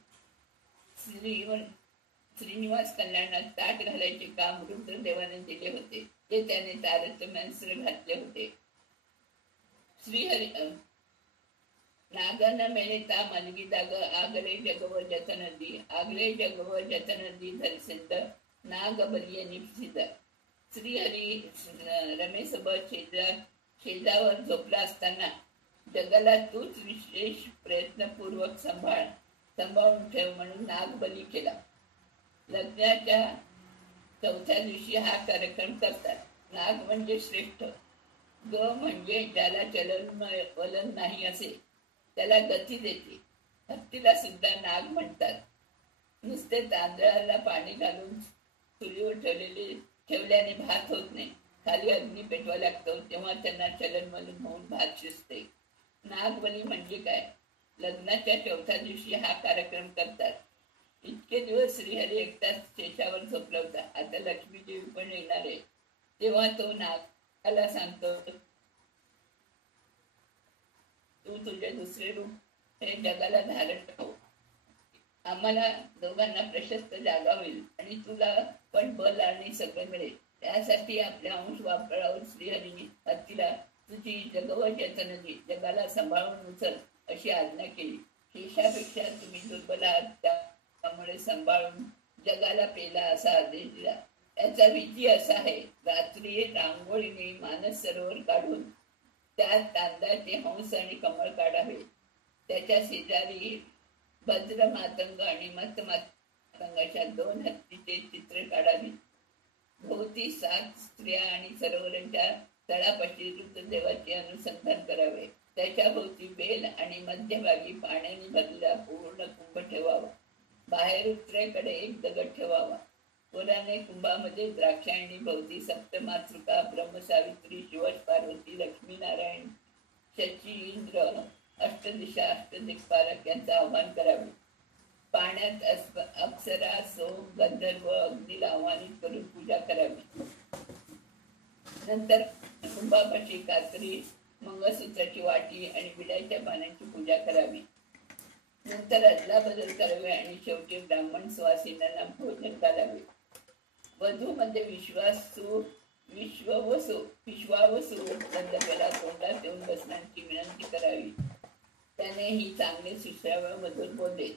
श्रीनिवास कल्याणात ताट घालायचे काम रुद्रदेवाने दिले होते. ते त्याने तारतम्यानुसार घातले होते. श्रीहरी नागन मेळेता मलगिदाग आगले जगव जतनदी आगले जगव जतनदी धरसिंद नाग बलिय निपसिद. श्रीहरी रमेशोबत शेजावर झोपला असताना जगाला तूच विशेष प्रयत्नपूर्वक सांभाळून ठेव म्हणून नागबली केला. लग्नाच्या 4थ्या दिवशी हा कार्यक्रम करतात. नाग म्हणजे श्रेष्ठ, ग म्हणजे ज्याला चलन नाही असे त्याला गती देते. हत्तीला सुद्धा नाग म्हणतात. नुसते तांदळाला पाणी घालून चुलीवर ठेवल्याने भात होत नाही. खाली अग्नी पेटवा लागतो तेव्हा त्यांना चलनमलन होऊन भात शिजते. नागबली म्हणजे काय? लग्नाच्या 4थ्या दिवशी हा कार्यक्रम करतात. इतके दिवस श्रीहरी एकटाच शेषावर झोपला होता. आता लक्ष्मीदेवी पण येणार आहे. तेव्हा तो नाग त्याला सांगतो, तू तुझे दुसरे रूप हे जगाला धारण ठेव. आम्हाला दोघांना प्रशस्त जागा होईल आणि तुला पण बल आणि सगळं मिळेल. त्यासाठी आपल्या अंश वापरावर श्रीहरीने हत्तीला तुझी जगवत नदी जगाला सांभाळून उचल अशी आज्ञा केली. शेषापेक्षा तुम्ही दुर्बल आहात, त्यामुळे सांभाळून जगाला पेला असा आदेश दिला. त्याचा विधी असा आहे, रात्री रांगोळीने मानस सरोवर काढून त्यात तांदळाचे हंस आणि कमळ काढावे. त्याच्या शेजारी भद्र मातंग आणि मत मातंगाच्या 2 हत्तीचे चित्र काढावी. भोवती 7 स्त्रिया आणि सरोवरांच्या तळापाशी रुद्रदेवाचे अनुसंधान करावे. त्याच्या भोवती बेल आणि मध्यभागी पाण्याने भरलेला पूर्ण कुंभ ठेवावा. बाहेर उत्तरेकडे एक दगड ठेवावा. पुराने कुंभामध्ये द्राक्षायणी भोवती सप्तमातृका ब्रह्मसावित्री शिवश पार्वती लक्ष्मीनारायण शची इंद्र अष्टदिशा अष्टदिक्पालक यांचं आव्हान करावे. पाण्यात अप्सरा सोम गंधर्व अग्नीला आव्हानित करून पूजा करावी. नंतर कुंभापाशी कात्री मंगळसूत्राची वाटी आणि विड्याच्या पानांची पूजा करावी. नंतर अदला बदल करावे आणि शेवटी ब्राह्मण सुवासिनींना भोजन घालावे. वधूमध्ये विश्वावसू गंधर्वाला तोंडात येऊन बसण्याची विनंती करावी. त्याने ही चांगले सुश्राव्यामधून बोलले.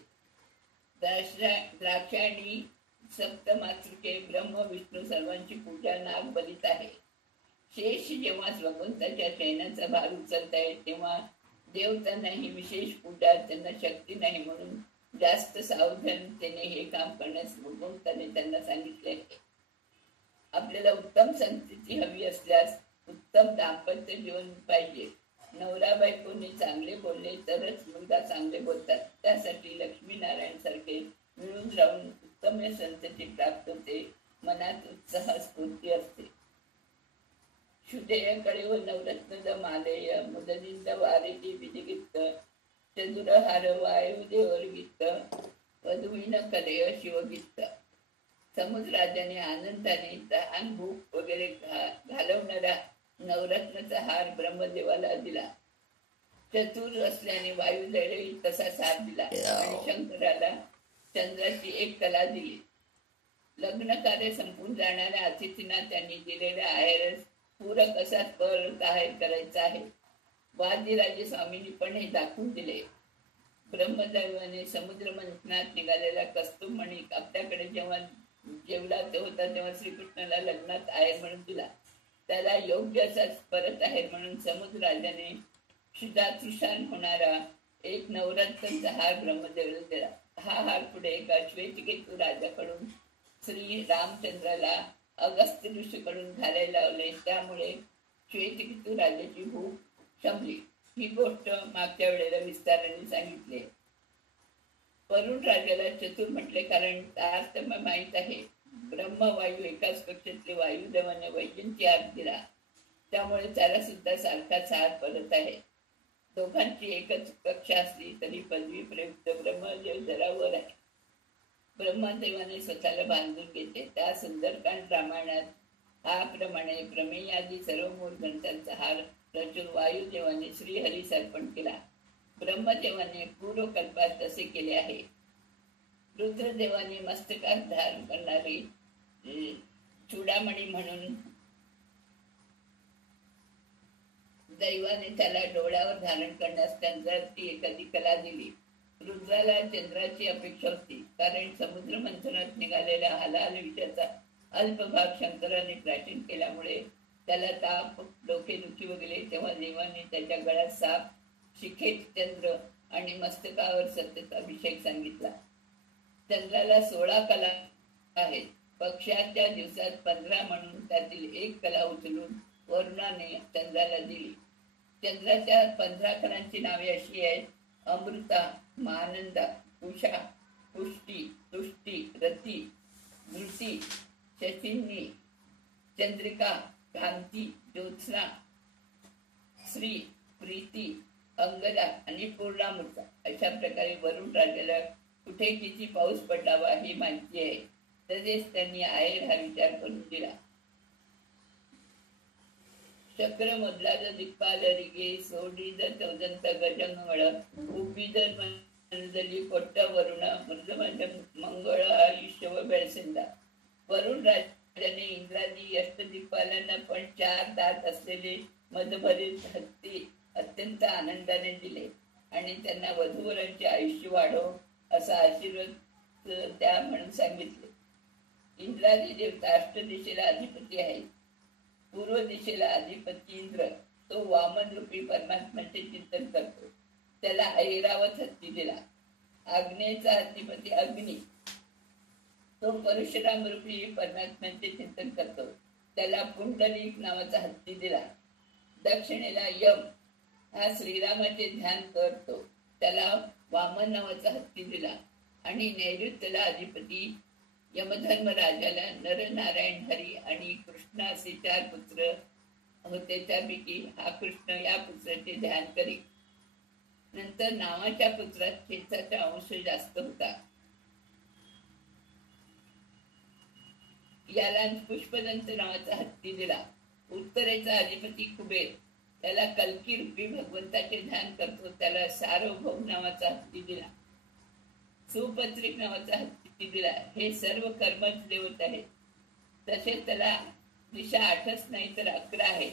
द्राक्षायणी सप्तमातृके ब्रह्म विष्णू सर्वांची पूजा नाग बलित आहे. शेष जेव्हा भगवंताच्या शयनाचा भार उचलताय तेव्हा देव त्यांना ही विशेष पूजा त्यांना शक्ती नाही म्हणून जास्त सावधानतेने हे काम करण्यास भगवंताने त्यांना सांगितले आहे. आपल्याला उत्तम संतती हवी असल्यास उत्तम दाम्पत्य जीवन पाहिजे. नवरा बायकोने चांगले बोलले तरच मुलगा चांगले बोलतात. त्यासाठी लक्ष्मीनारायण सारखे मिळून राहून उत्तम संतती प्राप्त होते. मनात उत्साह स्फूर्ती असते. शुद्धेयकडे व नवरत्न मालेय मुदलिंद वारेची विधिगित चतुरहार वायुदेवर गीत वधुवीन कलेय शिवगीत. समुद्रराजाने आनंदाने तहान भूक वगैरे घालवणारा नवरत्नाचा हार ब्रह्मदेवाला दिला. चतुर असल्याने वायुदेवाने तसाच हार दिला आणि शंकराला चंद्राची एक कला दिली. लग्न कार्य संपून जाणाऱ्या अतिथींना त्यांनी दिलेल्या आहेरच पूरक असा कर जाहीर करायचा आहे. वादिराजे स्वामींनी पण हे दाखवून दिले. ब्रह्मदैवाने समुद्र मंथनात निघालेला कस्तुमणी आपल्याकडे जेव्हा जेवला होता तेव्हा श्रीकृष्णाला लग्नात आहेर म्हणून दिला. त्याला योग्य असाच परत आहेर म्हणून समुद्रराजाने क्षुधातृषान होणारा एक नवरत्नाचा हार ब्रह्मदेवाला दिला. हा हार पुढे एका श्वेतकेतू राजाकडून श्री रामचंद्राला अगस्त्य ऋषीकडून घालायला लावले. त्यामुळे श्वेतकेतू राजाची भूक शमली. ही गोष्ट मागच्या वेळेला विस्ताराने सांगितले. वरुण राजाला चतुर म्हटले कारण तारतम्य माहीत आहे. ब्रह्म वायू एकाच कक्षातले वायुदेवाने वैजंती हार दिला. त्यामुळे त्याला सुद्धा सारखाच हार पडत आहे. दोघांची एकच कक्षा असली तरी पदवी प्रयुक्त ब्रह्मदेव जरावर आहे. ब्रह्मदेवाने स्वतःला बांधून घेते. त्या सुंदरकांड रामायणात हा प्रमाणे प्रमेयादी सर्व मूळ ग्रंथांचा हार रचून वायुदेवाने श्रीहरीस अर्पण केला. ब्रह्मदेवाने पूर्वकल्पात तसे केले आहे. रुद्रदेवाने मस्तकात धारण करणारी चूडामणी म्हणून दैवाने त्याला डोळ्यावर धारण करण्यास चंद्राची एखादी कला दिली. रुद्राला चंद्राची अपेक्षा होती कारण समुद्र मंथनात निघालेल्या हलाहल विषयाचा अल्प भाग शंकराने प्राचीन केल्यामुळे त्याला ताप डोकेदुखी वगैरे. तेव्हा देवाने त्याच्या गळ्यात साप शिखेत चंद्र आणि मस्तकावर सतत अभिषेक सांगितला. चंद्राला 16 कला आहेत. पक्षाच्या दिवसात 15 म्हणून त्यातील एक कला उचलून वरुणाने चंद्राला दिली. चंद्राच्या 15 कलांची नावे अशी आहेत: अमृता, मानंदा, उषा, पुष्टी, तुष्टी, रती, धृती, शशिनी, चंद्रिका, कांती, ज्योत्स्ना, श्री, प्रीती, अंगदा आणि पूर्णामृता. अशा प्रकारे वरुण राजाला कुठे किती पाऊस पडावा ही माहिती आहे. तसेच त्यांनी आहेर हा विचार करून दिला. चक्र मधला दिक्पाल रिगे सोडीज चौदंत गजंगळ उभीज मंजली कोट्ट वरुण मृद मंगळ आयुष्य व बेळसिंदा. वरुण राजाने इंद्रादी अष्टदिक्पालांना पण 4 दात असलेले मधभरीत हत्ती अत्यंत आनंदाने दिले आणि त्यांना वधूवरांचे आयुष्य वाढव असा आशीर्वाद द्या म्हणून सांगितले. इंद्रादी देवता अष्टदिशेला अधिपती आहेत. पूर्व दिशेला अधिपती इंद्र, तो वामन रूपी परमात्म्याचे चिंतन करतो, त्याला ऐरावत हत्ती दिला. आग्नेयचा अधिपती अग्नी, तो परशुराम रूपी परमात्म्याचे चिंतन करतो, त्याला पुंडलिक नावाचा हत्ती दिला. दक्षिणेला यम, हा श्रीरामाचे ध्यान करतो, त्याला वामन नावाचा हत्ती दिला. आणि नैऋत्यला अधिपती यमधर्म राजाला नरनारायण हरी आणि कृष्ण असे 4 पुत्र होते. त्यापैकी हा कृष्ण या पुत्राचे ध्यान करी. नंतर नावाच्या पुत्रात खेचाचा अंश जास्त होता. याला पुष्पदंत नावाचा हत्ती दिला. उत्तरेचा अधिपती कुबेर, त्याला कल्की रूपी भगवंताचे ध्यान करतो, त्याला सार्वभौम नावाचा हत्ती दिला. सुपत्रिक नावाचा हत्ती दिला. हे सर्व कर्मच देवत आहेत. तसेच त्याला दिशा 8च नाही तर 11 आहे.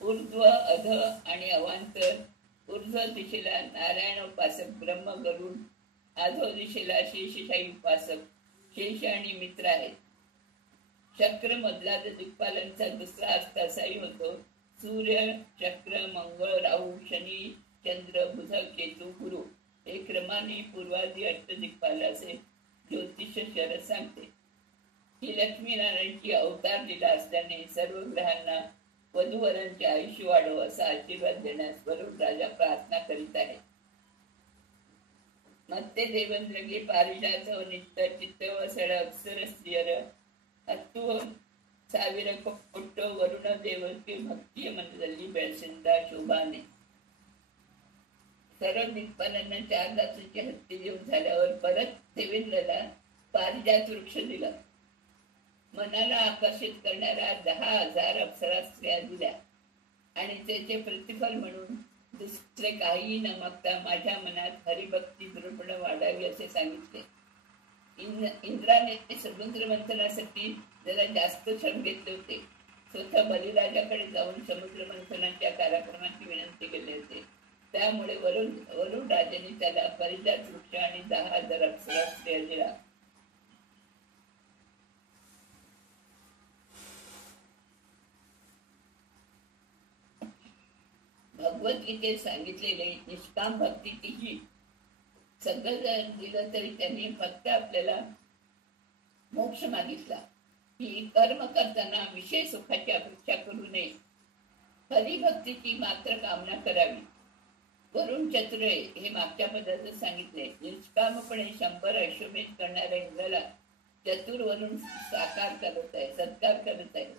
ऊर्ध्व, अध आणि अवांतर. ऊर्ध्व दिशेला नारायण उपासक ब्रह्म गरुड, अधो दिशेला शेषशाही उपासक शेष आणि मित्र आहेत. चक्र मधला दिक्पालांचा दुसरा अर्थ असाही होतो: सूर्य, चक्र, मंगळ, राहू, शनी, चंद्र, बुध, केतू, गुरु हे क्रमाने पूर्वादी अष्टदिक्पालाचे ज्योतिष शरद सांगते. ही लक्ष्मीनारायणची अवतार लीला असल्याने सर्व ग्रहांना वधूवरांचे आयुष्य वाढव असा आशीर्वाद देण्यास वरुण राजा प्रार्थना करीत आहे. मत्ते देवेंद्रगे पारिजात नित्य चित्त वसळ अक्षर स्त्रियर हत्तू ಸಾವಿರ ಕೊಟ್ಟು ವರುಣ ದೇವಕ್ಕೆ भक्ती मंडळी बेळसिंदा शोभाने. सर्व दिक्पालांना 4 दातांची हत्ती देऊन झाल्यावर परत देवेंद्रला पारिजात वृक्ष दिला. मनाला आकर्षित करणाऱ्या 10,000 अप्सरा स्त्रिया दिल्या आणि त्याचे प्रतिफल म्हणून दुसरे काहीही न मागता माझ्या मनात हरिभक्ती दृढ वाढावी असे सांगितले. इंद्राने समुद्र मंथनासाठी जरा जास्त श्रम घेतले होते. स्वतः बलिराजाकडे जाऊन समुद्र मंथनाच्या कार्यक्रमाची विनंती केली होते. त्यामुळे वरुण राजाने त्याला पारिजात वृक्ष आणि 10,000 अप्सरा स्त्रिया दिला. भगवद्गीतेत सांगितलेले निष्काम भक्तीची जी सगळं दिलं तरी त्यांनी फक्त आपल्याला मोक्ष मागितला. ही कर्म करताना विषय सुखाची अपेक्षा करू नये, हरिभक्तीची मात्र कामना करावी. वरुण चतुर हे मागच्या पदार्थ सांगितले. निष्कामपणे 100 अश्वमेध करणाऱ्या इंद्राला चतुर वरुण साकार करत आहे, सत्कार करत आहे.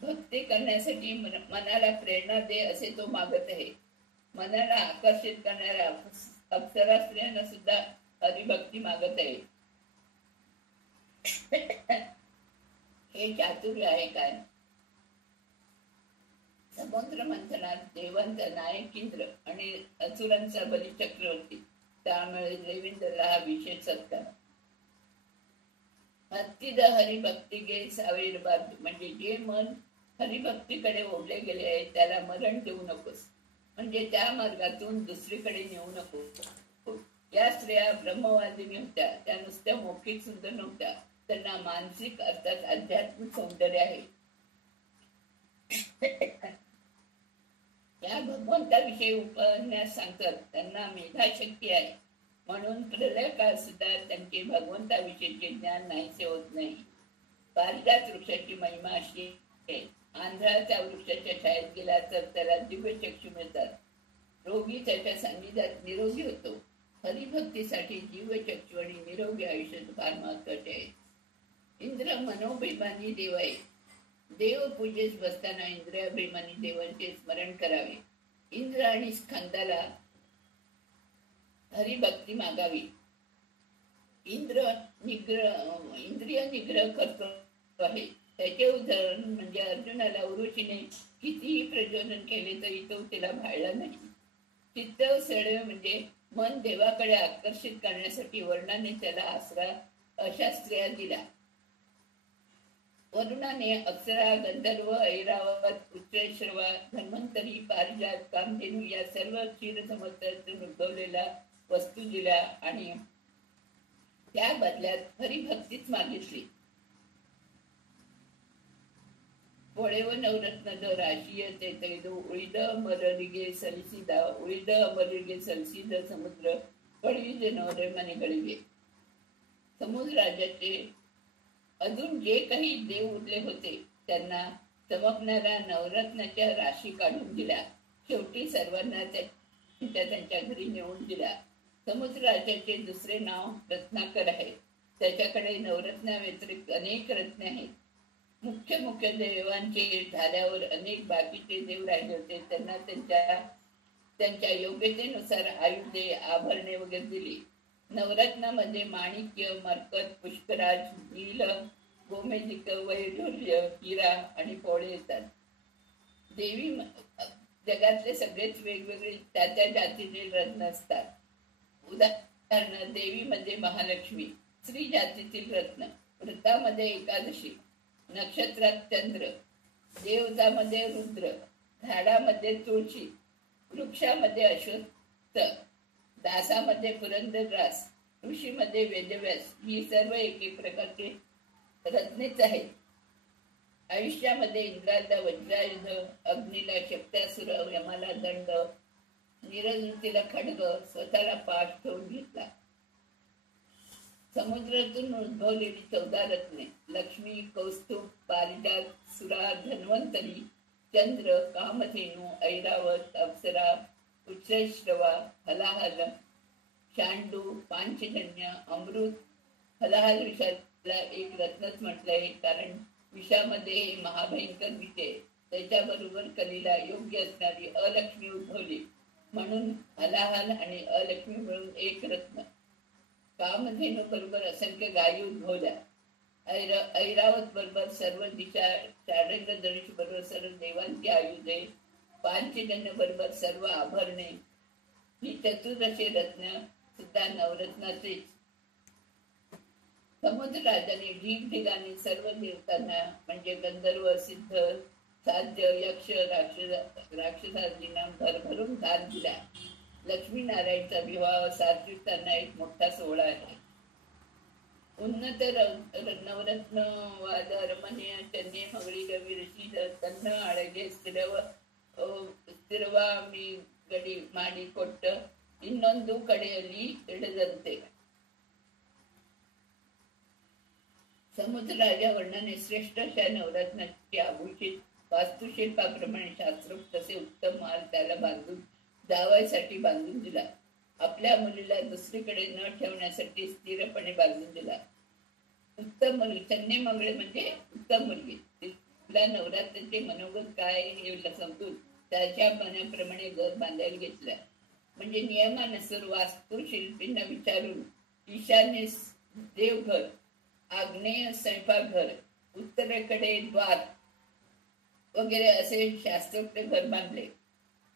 भक्ती करण्यासाठी मनाला प्रेरणा दे असे तो मागत आहे. मनाला आकर्षित करणाऱ्या अप्सरा स्त्रियांना सुद्धा हरिभक्ती मागत आहे. हे चातुर्य आहे काय? समुद्र मंथनात देवांचा नायक इंद्र आणि असुरांचा बली चक्रवर्ती, त्यामुळे देवेंद्रला हा विशेष सत्कार. हत्तीद हरिभक्ती गे सावेरबाद, म्हणजे जे मन हरिभक्तीकडे ओढले गेले आहे त्याला मरण देऊ नकोस, म्हणजे त्या मार्गातून दुसरीकडे नेऊ नको. या स्त्रिया ब्रह्मवादिनी होत्या. त्या नुसत्या मौखिक सुंदर नव्हत्या, त्यांना मानसिक अर्थात आध्यात्मिक सौंदर्य आहे. या भगवंताविषयी उपन्यास सांगतात. त्यांना मेधाशक्ती आहे, म्हणून प्रलय काळ सुद्धा त्यांचे भगवंताविषयीचे ज्ञान नाहीसे होत नाही. पारिजात वृक्षाची महिमा अशी आहे: आंधळा त्या वृक्षाच्या छायेत गेला तर त्याला दिव्य चक्षु मिळतात. रोगी त्याच्या सान्निध्यात निरोगी होतो. हरिभक्तीसाठी दिव्य चक्षु आणि निरोगी आयुष्य फार महत्वाचे आहे. इंद्र मनोभिमानी देव आहे. देव पूजेस बसताना इंद्रियाभिमानी देवांचे स्मरण करावे. इंद्र आणि स्कंदाला हरिभक्ती मागावी. इंद्रिय निग्रह करतो आहे, त्याचे उदाहरण म्हणजे अर्जुनाला उरुचीने कितीही प्रचोदन केले तरी तो तिला भाळला नाही. चित्त सडवे म्हणजे मन देवाकडे आकर्षित करण्यासाठी वर्णाने त्याला आसरा अशा स्त्रिया दिल्या. वरुणाने अप्सरा, गंधर्व, ऐरावत, उच्चैश्रवा, धन्वंतरी, पारिजात, कामधेनू या सर्व क्षीरसमुद्रातून उद्भवलेल्या वस्तू दिल्या आणि त्या बदल्यात हरिभक्तीच मागितली. ಪೊಳೆವ ನವರತ್ನದ ರಾಶಿಯ ತೆಗೆದು ಉಳಿದ ಅಮರರಿಗೆ ಸಲ್ಲಿಸಿದ ಸಮುದ್ರ ಕಳುಹಿಸಿದವರ ಮನೆಗಳಿವೆ. समुद्र राज्याचे अजून जे काही देव उरले होते त्यांना चमकणाऱ्या नवरत्नाच्या राशी काढून दिल्या. शेवटी सर्वांना त्यांच्या घरी नेऊन दिल्या. समुद्र राज्याचे दुसरे नाव रत्नाकर आहे. त्याच्याकडे नवरत्ना व्यतिरिक्त अनेक रत्ने आहेत. मुख्य देवांचे झाल्यावर अनेक बाकीचे देव राहिले होते. त्यांना त्यांच्या योग्यतेनुसार आयुधे, आभरणे वगैरे दिली. नवरत्नामध्ये माणिक्य, मरकत, पुष्कराज, नील, गोमेधिक, वैढूर्य, हिरा आणि पोळे येतात. देवी जगातले सगळेच वेगवेगळे त्या जातीचे रत्न असतात. उदाहरण देवीमध्ये महालक्ष्मी, स्त्री जातीतील रत्न, व्रतामध्ये एकादशी, नक्षत्रात चंद्र, देवतामध्ये रुद्र, झाडामध्ये तुळशी, वृक्षामध्ये अश्वत्थ, दासामध्ये पुरंदरदास, ऋषीमध्ये वेदव्यास. ही सर्व एक प्रकारचे रत्नेच आहेत. आयुष्यामध्ये इंद्राला वज्रायुध, अग्नीला शक्त्यासुर, यमाला दंड, निरवृत्तीला खड्ग, स्वतःला पाठ ठेवून घेतला. समुद्रातून उद्भवलेली 14 रत्ने लक्ष्मी, कौस्तुभ, पारिजात, सुरा, धन्वंतरी, चंद्र, कामधेनू, ऐरावत, अप्सरा, उच्चैश्रवा, हलाहल, शांडू, पांचजन्य, अमृत. हलाहल विषाला एक रत्नच म्हटलंय कारण विषामध्ये महाभयंकर विषय, त्याच्याबरोबर कलीला योग्य असणारी अलक्ष्मी उद्भवली म्हणून हलाहल आणि अलक्ष्मी मिळून एक रत्न. कामधेनू बरोबर असंख्य गायी उद्भवल्या. ऐरावत बरोबर सर्व दिशा, चारंग धनुष बरोबर सर्व देवांची आयुधे, पांचजन्य बरोबर सर्व आभरणे. ही चतुर्दशी रत्न सुद्धा नवरत्नाचेच. समुद्र राजाने ढिगाने सर्व देवतांना म्हणजे गंधर्व, सिद्ध, साध्य, यक्ष, राक्षसांना भरभरून दान दिला. लक्ष्मीनारायणचा विवाह सात्विकांना एक मोठा सोहळा आहे. उन्नत नवरत्न वाद अरमने चन्ने मगळी रवी ऋषी तन्न आळगे ಸ್ಥಿರವಾ मी गडी माडी ಕೊಟ್ಟ ಇನ್ನೊಂದು कडेಯಲ್ಲಿ ಇಡದಂತೆ. समुद्र राजा वर्णाने श्रेष्ठ अशा नवरत्नाची आभूषित वास्तुशिल्पाप्रमाणे शास्त्रोक्त तसे उत्तम माल त्याला जावायसाठी बांधून दिला. आपल्या मुलीला दुसरीकडे न ठेवण्यासाठी स्थिरपणे बांधून दिला. उत्तम मुलगी, चन्ने मंगळे म्हणजे उत्तम मुलगी. तिला नवरात्राचे मनोगत काय हे समजून त्याच्या मनाप्रमाणे घर बांधायला घेतलं. म्हणजे नियमानुसार वास्तुशिल्पींना विचारून ईशान्य देवघर, आग्नेय स्वयंपाकघर, उत्तरेकडे द्वार वगैरे असे शास्त्रोक्त घर बांधले.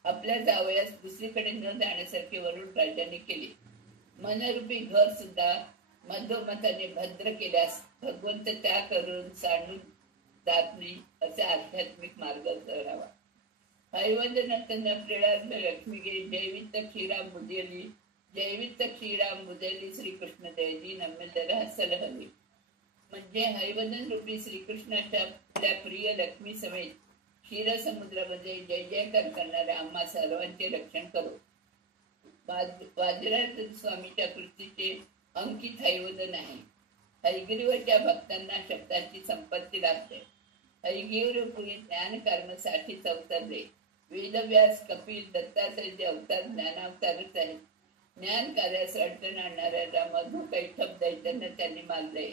आपल्या जावयास दुसरीकडे न जाण्यासारखे वरुण राजाने केले. मनरूपी घर सुद्धा मधोमताने भद्र केल्यास भगवंत त्या करून सांडून जात नाही असे आध्यात्मिक मार्ग करावा. ಹೈವದನತನ ಪ್ರೇಳಾರ್ಧ ಲಕ್ಷ್ಮಿಗೆ ಜೈವಿತ ಕ್ಷೀರಾಂ ಮುದಲಿ श्रीकृष्ण देवजी नम्मेಲ್ಲರ सलहली. म्हणजे हैवदन रूपी श्रीकृष्णाच्या आपल्या प्रिय लक्ष्मी समेत क्षीर समुद्रामध्ये जय जयकार करणाऱ्या आम्हा सर्वांचे रक्षण करो. वादिराज स्वामीच्या कृतीचे अंकित हैवदन आहे. हयग्रीवाच्या भक्तांना शब्दाची संपत्ती लाभते. हयग्रीव पुरी ज्ञान कर्मासाठीच अवतरले. वेदव्यास, कपिल, दत्तात्रय अवतार ज्ञानावतारच आहेत. ज्ञान कार्यास अडचण आणणाऱ्या मधु कैठब दैत्यांना त्यांनी मारले.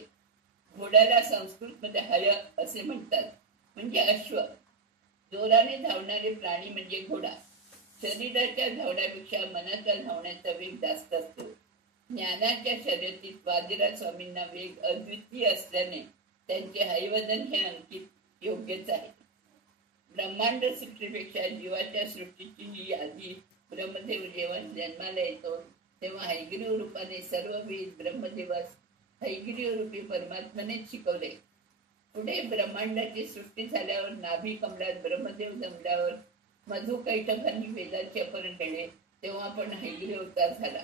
घोड्याला संस्कृत मध्ये हय असे म्हणतात, म्हणजे अश्व. जोराने धावणारे प्राणी म्हणजे घोडा. शरीराच्या धावण्यापेक्षा मनाच्या धावण्याचा वेग जास्त असतो. ज्ञानाच्या शर्यतीत वादिराज स्वामींना वेग अद्वितीय असल्याने त्यांचे हैवदन हे अंकित योग्यच आहे. ब्रह्मांड सृष्टीपेक्षा जीवाच्या सृष्टीची जी यादी ब्रह्मदेव जेव्हा जन्माला येतो तेव्हा हैग्रीव रूपाने सर्व वेद ब्रह्मदेवास हैग्रीव रूपी परमात्म्यानेच शिकवले. पुढे ब्रह्मांडाची सृष्टी झाल्यावर नाभी कमलात ब्रह्मदेव जमल्यावर मधु कैटभांनी वेदाचे अपहरण केले तेव्हा पण हैग्रीव अवतार झाला.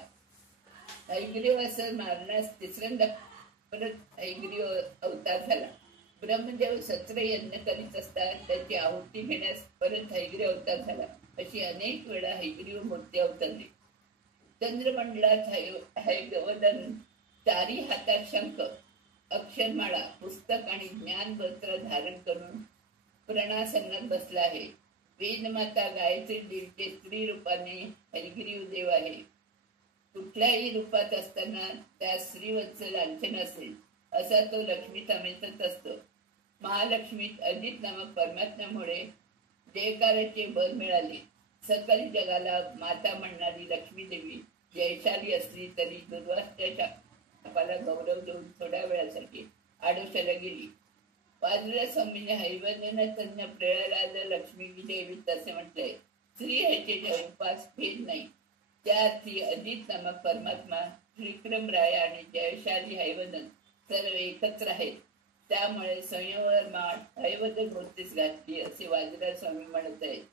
हैग्रीव असं मारण्यास तिसऱ्यांदा परत हैग्रीव अवतार झाला. ब्रह्मदेव सत्र यज्ञ करीत असतात त्याची आहुती घेण्यास परत हैग्रीव अवतार झाला. अशी अनेक वेळा हैग्रीव मूर्ती अवतरली. चंद्रमंडलात हैवदन चारी हातात शंख, अक्षरमाळा, पुस्तक आणि ज्ञानवस्त्र धारण करून प्रणासनात बसला आहे. वेदमाता गायत्री देवीचे स्त्री रूपाने हैग्रीव देव आहे. कुठल्याही रूपात असताना त्या स्त्रीवत्स लांछन असेल असा तो लक्ष्मी समेतच असतो. महालक्ष्मीत अजित नामक परमात्म्यामुळे जयकाराचे बळ मिळाले. सकल जगाला माता म्हणणारी लक्ष्मी देवी जयशाली असली तरी दुर्वासच्या शापाला गौरव देऊन थोड्या वेळासाठी आडोशाला गेली. वाजल्या स्वामीने हैवदनतज्ञ प्रळयाला लक्ष्मी देवीत असे म्हटलंय. स्त्री ह्याचे उपास भेद नाही. त्या अर्थी अजित नामक परमात्मा, विक्रम राय आणि जयशाली हैवदन सर्व एकत्र आहेत. त्यामुळे संयमवर माठ हैवदन मूर्तीस घातली असे वाजराज स्वामी म्हणत आहेत.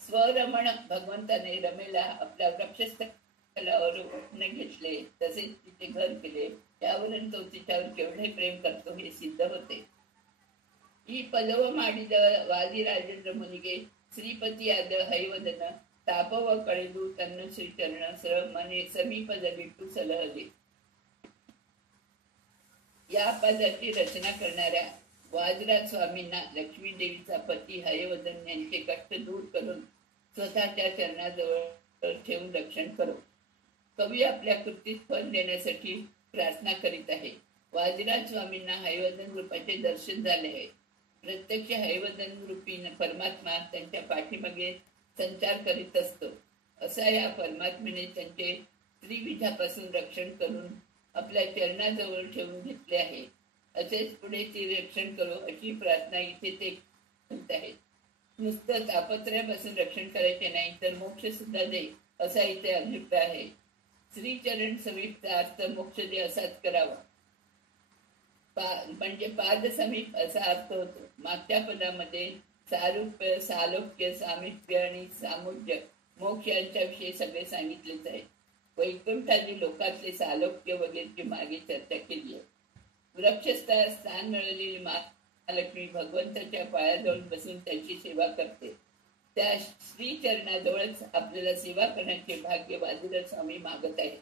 स्वरमण भगवंताने रमेला आपल्या वृक्षस्थलावर उपने घेतले तसेच तिथे घर केले. त्यावरून तो तिच्यावर केवढे प्रेम करतो हे सिद्ध होते. ही पदव माडिद वादी राजेंद्र मुनिगे श्रीपती आद हैवदन तापव कळेदू तन्न श्रीचरण सर्व मने समीपद बिट्टू सलहले. या पदाची रचना करणाऱ्या वाजराज स्वामींना लक्ष्मी देवीचा पती हैवदन यांचे कष्ट दूर करून स्वतःच्या चरणाजवळ ठेवून रक्षण करो. कवी आपल्या कृतीत फल देण्यासाठी प्रार्थना करीत आहे. वाजराज स्वामींना हैवदन रूपाचे दर्शन झाले आहे. प्रत्यक्ष हैवदन रूपी परमात्मा त्यांच्या पाठीमागे संचार करीत असतो. असा या परमात्म्याने त्यांचे त्रिविधापासून रक्षण करून आपल्या चरणाजवळ ठेवून घेतले आहे. असेच पुढे ते रक्षण करो अशी प्रार्थना इथे ते करत आहेत. नुसतं तापत्र्यापासून रक्षण करायचे नाही तर मोक्ष सुद्धा दे असा इथे अभिप्राय आहे. श्रीचरण समीपचा अर्थ मोक्ष दे असाच करावा. म्हणजे पाद समीप असा अर्थ होतो. मागच्या पदामध्ये सारूप्य, सालोक्य, सामिप्य आणि सामुज्य मोक्ष यांच्याविषयी सगळे सांगितलेच आहे. वैकुंठादी लोकातले सालोक्य वगैरेची मागे चर्चा केली आहे. वृक्षस्थान स्थान मिळवलेली महालक्ष्मी भगवंताच्या पायाजवळ बसून त्याची सेवा करते. त्या श्रीचरणाजवळच आपल्याला सेवा करण्याचे भाग्य वाजराज स्वामी मागत आहेत.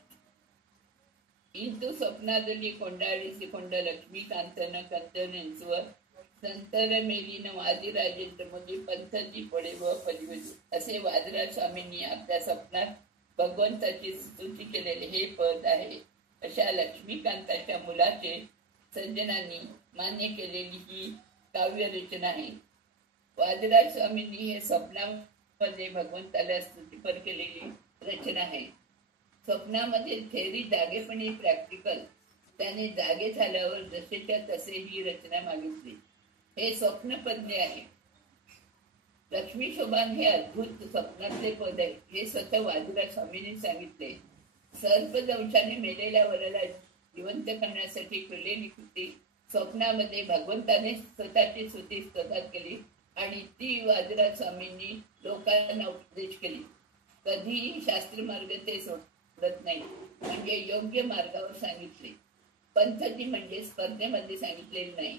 इंतु स्वप्नादली कोंडाळी कोंड लक्ष्मी कांतन कंचनेंचव संतर मेलीन वादिराजेंद्र मुली पंथजी पडे व परिवली असे वाजराज स्वामींनी आपल्या स्वप्नात भगवंताची स्तुती केलेले हे पद आहे. अशा लक्ष्मीकांताच्या मुलाचे सज्जनांनी मान्य केलेली ही काव्य रचना आहे. वाजराज स्वामींनी हे स्वप्नामध्ये भगवंताला स्तुतीपर केलेली रचना आहे. स्वप्नामध्ये थेरी जागेपणी प्रॅक्टिकल त्याने जागे झाल्यावर जसेच्या तसे ही रचना मागितली. हे स्वप्नपद्य आहे. लक्ष्मी शोभान हे अद्भुत स्वप्नातले पद आहे. हे स्वतः वाजराज स्वामींनी सांगितले. सर्पदंशाने मेलेल्या वराला जिवंत करण्यासाठी केलेली कृती स्वप्नामध्ये भगवंताने स्वतःची स्तुती स्वतः केली आणि ती वाजराज स्वामींनी लोकांना उपदेश केली. कधीही शास्त्रमार्ग ते सोडत नाही म्हणजे योग्य मार्गावर सांगितले. पंथजी म्हणजे स्पर्धेमध्ये सांगितलेले नाही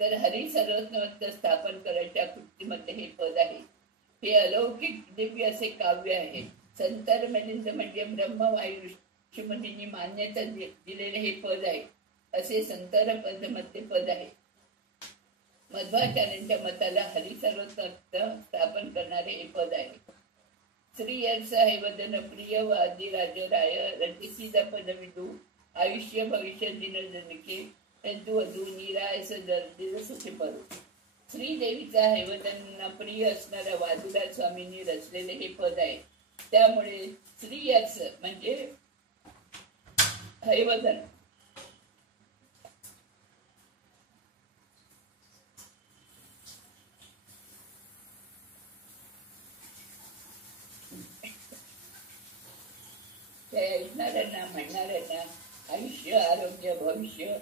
तर हरी सर्वस्वत्व स्थापन करायच्या कृतीमध्ये हे पद आहे. हे अलौकिक दिव्य असे काव्य आहे. संतर मिलिंद म्हणजे ब्रह्म वायू ऋषीमुनींनी मान्यता दिलेले हे पद आहे. असे संतर पदमध्ये पद आहे. मध्वाचार्यांच्या मताला हरी सर्वस्वत्व स्थापन करणारे हे पद आहे. श्री हैवदन प्रिय वादी राजराय रचिसिदा पदविदू आयुष्य भविष्य दिन जनके वधू निरायस दर्दिल सुखे परू. श्रीदेवीचा हैवदन प्रिय असणाऱ्या वादुराज स्वामींनी रचलेले हे पद आहे. त्यामुळे श्रीयर्ष म्हणजे हैवदन ऐकणाऱ्यांना म्हणणाऱ्यांना आयुष्य, आरोग्य, भविष्य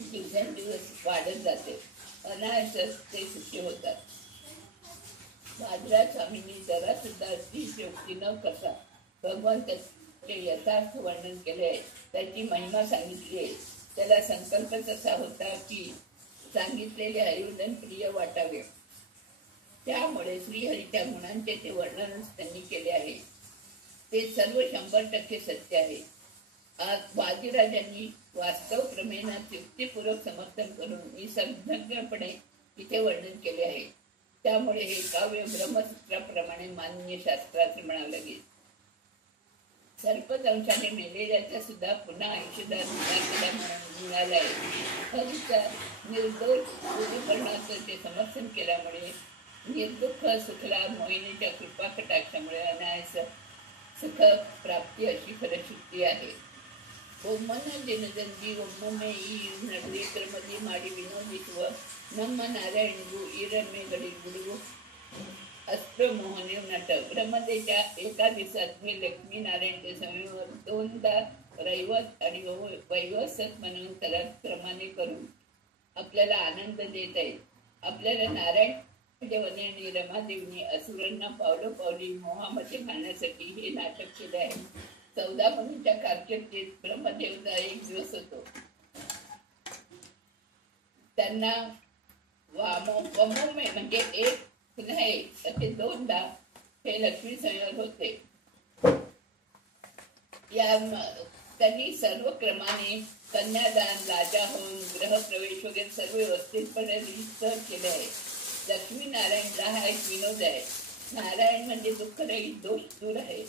दिवसेंदिवस वाढत जाते. अनायासच ते सुखी होतात. महाराज स्वामींनी जरा सुद्धा अतिशयोक्ती न करता भगवंताचे यथार्थ वर्णन केले, त्याची महिमा सांगितली आहे. त्याला संकल्पच असा होता की सांगितलेले आयुधन प्रिय वाटावे. त्यामुळे श्रीहरीच्या गुणांचे ते वर्णन त्यांनी केले आहे. ते सर्व 100% सत्य आहे. आज बाजीराजांनी वास्तव क्रमेणात युक्तिपूर्वक समर्थन करून निसंदिग्धपणे इथे वर्णन केले आहे. त्यामुळे हे काव्य ब्रह्मसूत्राप्रमाणे मान्य शास्त्रात म्हणावं लागेल. सर्पदंशाने मेलेल्याचा सुद्धा पुन्हा आयुष्यदार म्हणून मिळाला आहे. हरीचा निर्दोष दूरीकरणाचं ते समर्थन केल्यामुळे निर्दुःख सुखला मोहिनीच्या कृपा कटाक्षामुळे अनायास सुख प्राप्ती अशी फलश्रुती आहे. ओमन दिनदंदी ओम्मे ई नडवेक्रमदी माडी विनोदित्व नम्म नारायण गु इरमे गडी गुडगु अस्त्र मोहने नाटक. ब्रह्मदेच्या एका दिवसात मी लक्ष्मी नारायणच्या समयवर 2दा रैवत आणि वैवसत म्हणून त्याला क्रमाने करून आपल्याला आनंद देत आहेत. आपल्याला नारायण देवाने आणि रमादेवीने असुरांना पावलोपावली मोहामध्ये घालण्यासाठी हे नाटक केले आहे. 14 मुनींच्या कारकिर्दीत ब्रह्मदेवचा एक दिवस होतो. त्यांना वमोमे म्हणजे एक पुन्हा एक असे 2दा हे लक्ष्मी संयोग होते. या त्यांनी सर्व क्रमाने कन्यादान, राजा होऊन ग्रहप्रवेश वगैरे सर्व व्यवस्थितपणे रीतसर केले आहे. लक्ष्मी नारायणला हा एक विनोद आहे. नारायण म्हणजे दुःखरहित, दोष दूर आहे.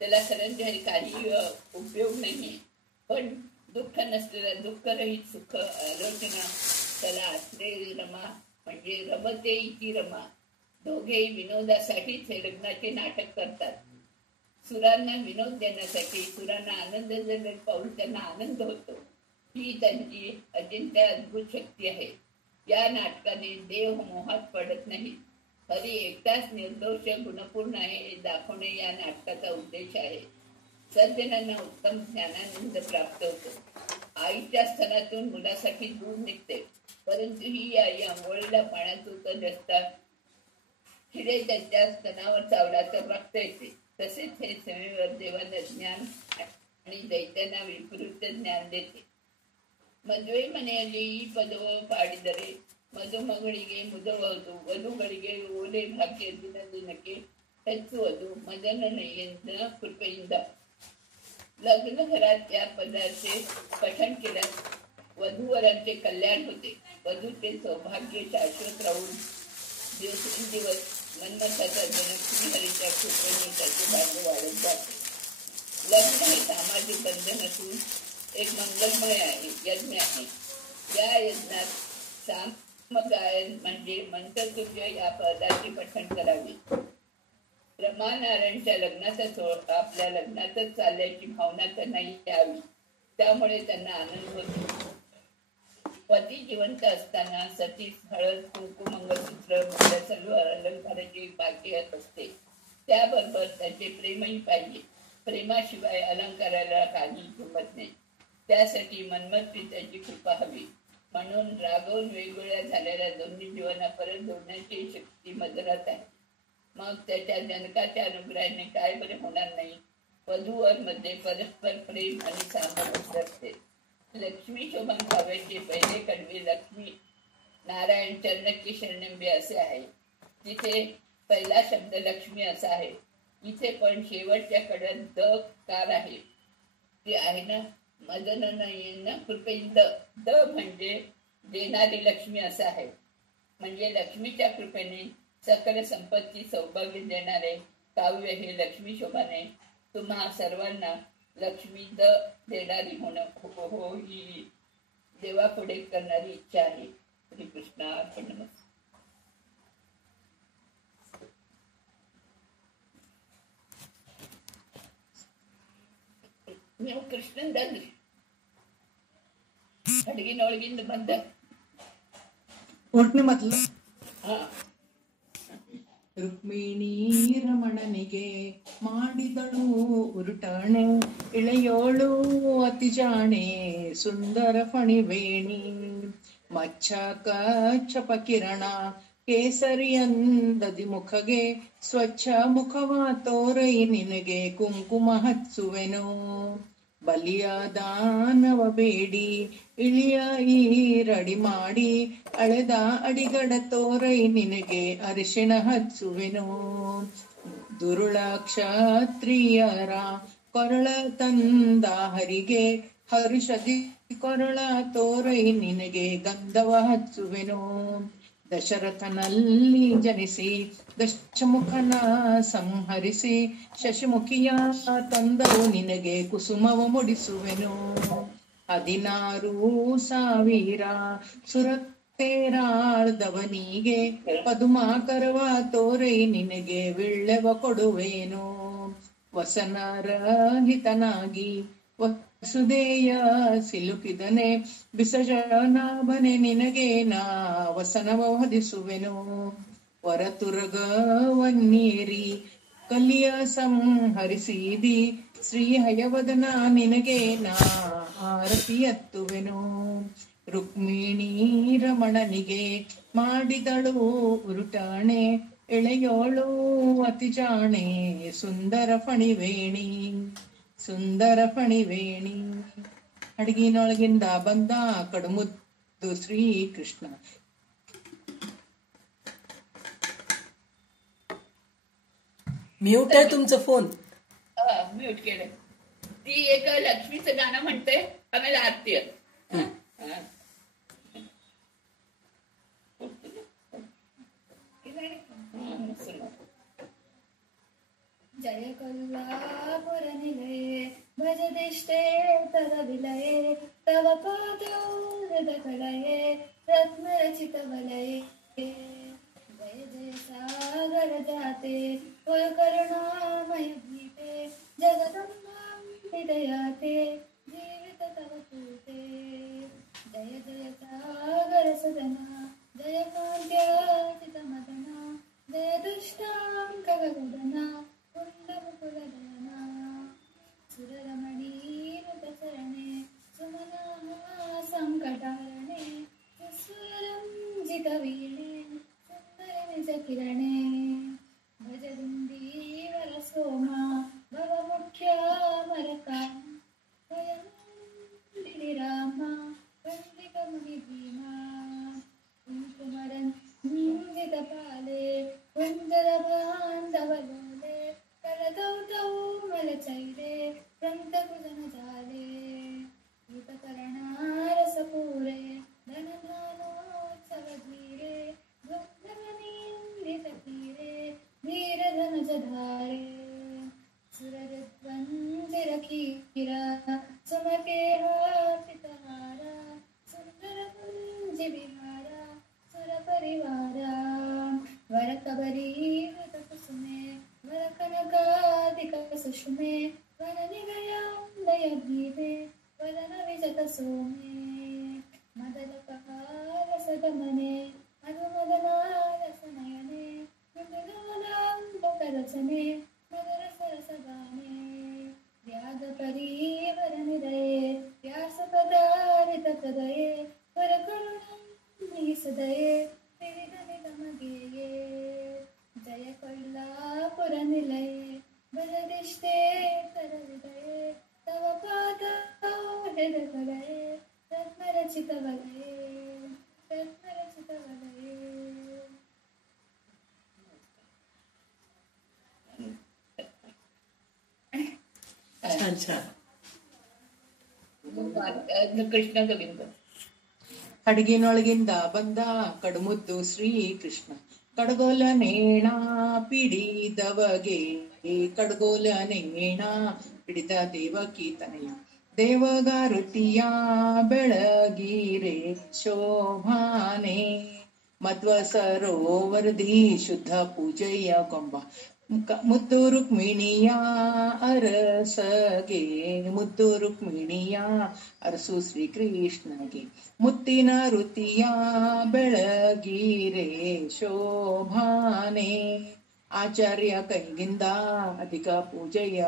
त्याला खरंच काही उपयोग नाही, पण दुःख नसलेलं दुःखरहित सुख आलोचना त्याला आश्रय रमा म्हणजे रमते इति रमा. दोघेही विनोदासाठीच हे लग्नाचे नाटक करतात. सुरांना विनोद देण्यासाठी, सुरांना आनंद देण्यात पाहून त्यांना आनंद होतो. ही त्यांची अजिंक्य अद्भुत शक्ती आहे. या नाटकाने देव मोहात पडत नाही. हरी एकटाच निर्दोष गुणपूर्ण आहे हे दाखवणे या नाटकाचा उद्देश आहे. सज्जनांना उत्तम ज्ञानानंद प्राप्त होतो. आईच्या स्तनातून मुलासाठी दूध निघते, परंतु ही आई आंघोळीला पाण्यात उतरत असता हिरे त्यांच्या स्तनावर चावला तर रक्त येते. तसेच हे सेवेवर देवांना ज्ञान आणि दैत्यांना विपरीत ज्ञान देते. मದುವೆ ಮನೆಯಲ್ಲಿ ಈ ಪದವು ಪಾಡಿದರೆ ಮದುಮಗಳಿಗೆ ಮುದಬಹುದು, ವಧುಗಳಿಗೆ ಓಲೆ ಭಾಗ್ಯ ದಿನ ದಿನಕ್ಕೆ ಹೆಚ್ಚುವುದು ಮದನನೆಯಿಂದ ಕೃಪೆಯಿಂದ. लग्न घरात या पदाचे पठण केल्यास वधूवरांचे कल्याण होते. वधूचे सौभाग्य शाश्वत राहून दिवसेंदिवस मन्मथाचा जनक श्रीहरीच्या कृपेने त्याचे भाग्य वाढत जाते. लग्न हे सामाजिक बंधन असून एक मंगलमय आहे, यज्ञ आहे. या यज्ञात सामगायन म्हणजे मंत्रतुल्य या पदाचे पठण करावे. रमानारायणच्या लग्नातच आपल्या लग्नातच चालल्याची भावना त्यांना यावी, त्यामुळे त्यांना आनंद होतो. पती जिवंत असताना सतीस हळद, कुंकू, मंगळसूत्र सर्व अलंकाराची बाकी असते. त्याबरोबर त्याचे प्रेमही पाहिजे. प्रेमाशिवाय अलंकाराला काही किंमत नाही. त्यासाठी मन्मथ पित्याची कृपा हवी. म्हणून रागवून वेगवेगळ्या झालेल्या दोन्ही जीवांना परत जोडण्याची शक्ती मदरात आहे. मग त्याच्या जनकाच्या अनुग्रहाने काय बरे होणार नाही. वधूवर मध्ये परस्पर प्रेम आणि सामर्थ्य असते. लक्ष्मी शोभन काव्याचे पहिले कडवे लक्ष्मी नारायण चरणकी शरणंबे असे आहे. तिथे पहिला शब्द लक्ष्मी असा आहे. इथे पण शेवटच्या कडव्यात द कार आहे. ती आहे ना मदन कृपेंद. द म्हणजे देणारी लक्ष्मी असं आहे. म्हणजे लक्ष्मीच्या कृपेने सकल संपत्ती सौभाग्य देणारे काव्य हे लक्ष्मी शोभाने तुम्हा सर्वांना लक्ष्मी द देणारी होणं हो ही देवापुढे करणारी इच्छा आहे. श्रीकृष्ण अर्पण नमस्ते. ನೀವು ಕೃಷ್ಣಂದಲ್ಲಿ ಅಡುಗಿನೊಳಗಿಂದ ಬಂದ ಒಟ್ನೆ ಮೊದಲು ಹಾ ರುಕ್ಮಿಣಿ ರಮಣನಿಗೆ ಮಾಡಿದಳು ಉರುಟಾಣೆ ಇಳೆಯೋಳು ಅತಿ ಜಾಣೆ ಸುಂದರ ಫಣಿವೇಣಿ ಮಚ್ಚ ಕಚ್ಚಪ ಕಿರಣ ಕೇಸರಿಯಂದದಿ ಮುಖಗೆ ಸ್ವಚ್ಛ ಮುಖವ ತೋರೈ ನಿನಗೆ ಕುಂಕುಮ ಹಚ್ಚುವೆನು ಬಲಿಯ ದಾನವ ಬೇಡಿ ಇಳಿಯ ಈರಡಿ ಮಾಡಿ ಅಳೆದ ಅಡಿಗಡ ತೋರೈ ನಿನಗೆ ಅರಿಶಿಣ ಹಚ್ಚುವೆನು ದುರುಳ ಕ್ಷತ್ರಿಯರ ಕೊರಳ ತಂದ ಹರಿಗೆ ಹರುಷದಿ ಕೊರಳ ತೋರೈ ನಿನಗೆ ಗಂಧವ ಹಚ್ಚುವೆನು ದಶರಥನಲ್ಲಿ ಜನಿಸಿ ದಶಮುಖನ ಸಂಹರಿಸಿ ಶಶಿಮುಖಿಯ ತಂದವು ನಿನಗೆ ಕುಸುಮವ ಮುಡಿಸುವೆನು 16,000 ಸುರತ್ತೇರಾರ್ದವನಿಗೆ ಪದುಮಾಕರವ ತೋರೈ ನಿನಗೆ ವಿಳ್ಳೆವ ಕೊಡುವೇನು ವಸನರಹಿತನಾಗಿ ವಸುದೇಯ ಸಿಲುಕಿದನೆ ಬಿಸಜನಾಭನೆ ನಿನಗೆ ನಾ ವಸನವ ಹೊದಿಸುವೆನು ವರತುರಗವನ್ನೇರಿ ಕಲಿಯ ಸಂಹರಿಸಿದಿ ಶ್ರೀ ಹಯವದನ ನಿನಗೆ ನಾ ಆರತಿ ಎತ್ತುವೆನು ರುಕ್ಮಿಣಿ ರಮಣನಿಗೆ ಮಾಡಿದಳು ಉರುಟಾಣೆ ಎಳೆಯೋಳು ಅತಿ ಜಾಣೆ ಸುಂದರ ಫಣಿವೇಣಿ ಸುಂದರ ಫಣಿವೇಣಿ ಅಡಗಿನೊಳಗಿಂದ ಬಂದ ಕಡುಮುದ್ದು ಶ್ರೀಕೃಷ್ಣ म्यूट आहे तुमचं फोन म्यूट केलं ती एक लक्ष्मीचं गाणं म्हणते आम्हाला आरती आहे. जय कोल्हापुर निलये भज दिष्टे तव विलये तव पादोदक कलये रत्नरचित वलये जय जय सागर जाते कुल करुणामय भीते जगदम्बां हृदयाते जीवित तव पूते जय जय सागर सदना जय कांत्याचित मदना जय दुष्टांकगदना कुलदयना सुररमणीरतचरणे सुमना संकटारणे सुस्वरंजितवीणे सुंदर निजकिरणे भजदुन्दीवर सोमा भवमुख्यामरका वयमुदिरामा वन्दिकमुनिभीमा कुङ्कुमरञ्जितपाले कुञ्जरबान्धवलोले कलदौतौ मलचैले प्रन्तकुजनजाले भूतकरणारसपूरे धनधानोत्सवधीरे भक्तमनीन्दिततीरे धीरधनुजधारे सुररध्वञ्जिरकीरा सुमकेहार्पितहारा सुन्दरपुञ्जिविहारा सुरपरिवारा वरकबरीहृतकुसुमे वरकनकादिकसुषुमे वननिगयान्दयभीमे वदनविजतसोमे मदलपहारसगमने मधुमदनारसनयने मृदुलाम्बकरचने मदरसरसगाने व्यागपरीवरनिदये व्यासपदारितप्रदये वरकरुणं निसदये त्रिविधनिगमगेये जय कोल्हापुरनिलये भजदिष्टे तरहृदये तव पादोदकलये रत्नरचितवलये रत्नरचितवलये छान छान ಕೃಷ್ಣ ಗೋವಿಂದ ಅಡಗಿನೊಳಗಿಂದ ಬಂದ ಕಡುಮುದ್ದು ಶ್ರೀಕೃಷ್ಣ ಕಡಗೋಲ ನೇಣ ಪಿಡಿದವಗೆ ಕಡಗೋಲ ನೇಣ ಪಿಡಿದ ದೇವಕಿ ತನಯ ದೇವಗಾರುತಿಯ ಬೆಳಗಿರೆ ಶೋಭಾನೆ ಮಧ್ವ ಸರೋವರದಿ ಶುದ್ಧ ಪೂಜೆಯ ಕೊಂಬ ಮುದ್ದು ರುಕ್ಮಿಣಿಯ ಅರಸಗೆ ಮುದ್ದು ರುಕ್ಮಿಣಿಯ ಅರಸು ಶ್ರೀಕೃಷ್ಣಗೆ ಮುತ್ತಿನ ಋತಿಯ ಬೆಳಗಿರೆ ಶೋಭಾನೆ ಆಚಾರ್ಯ ಕೈಗಿಂದ ಅಧಿಕ ಪೂಜೆಯ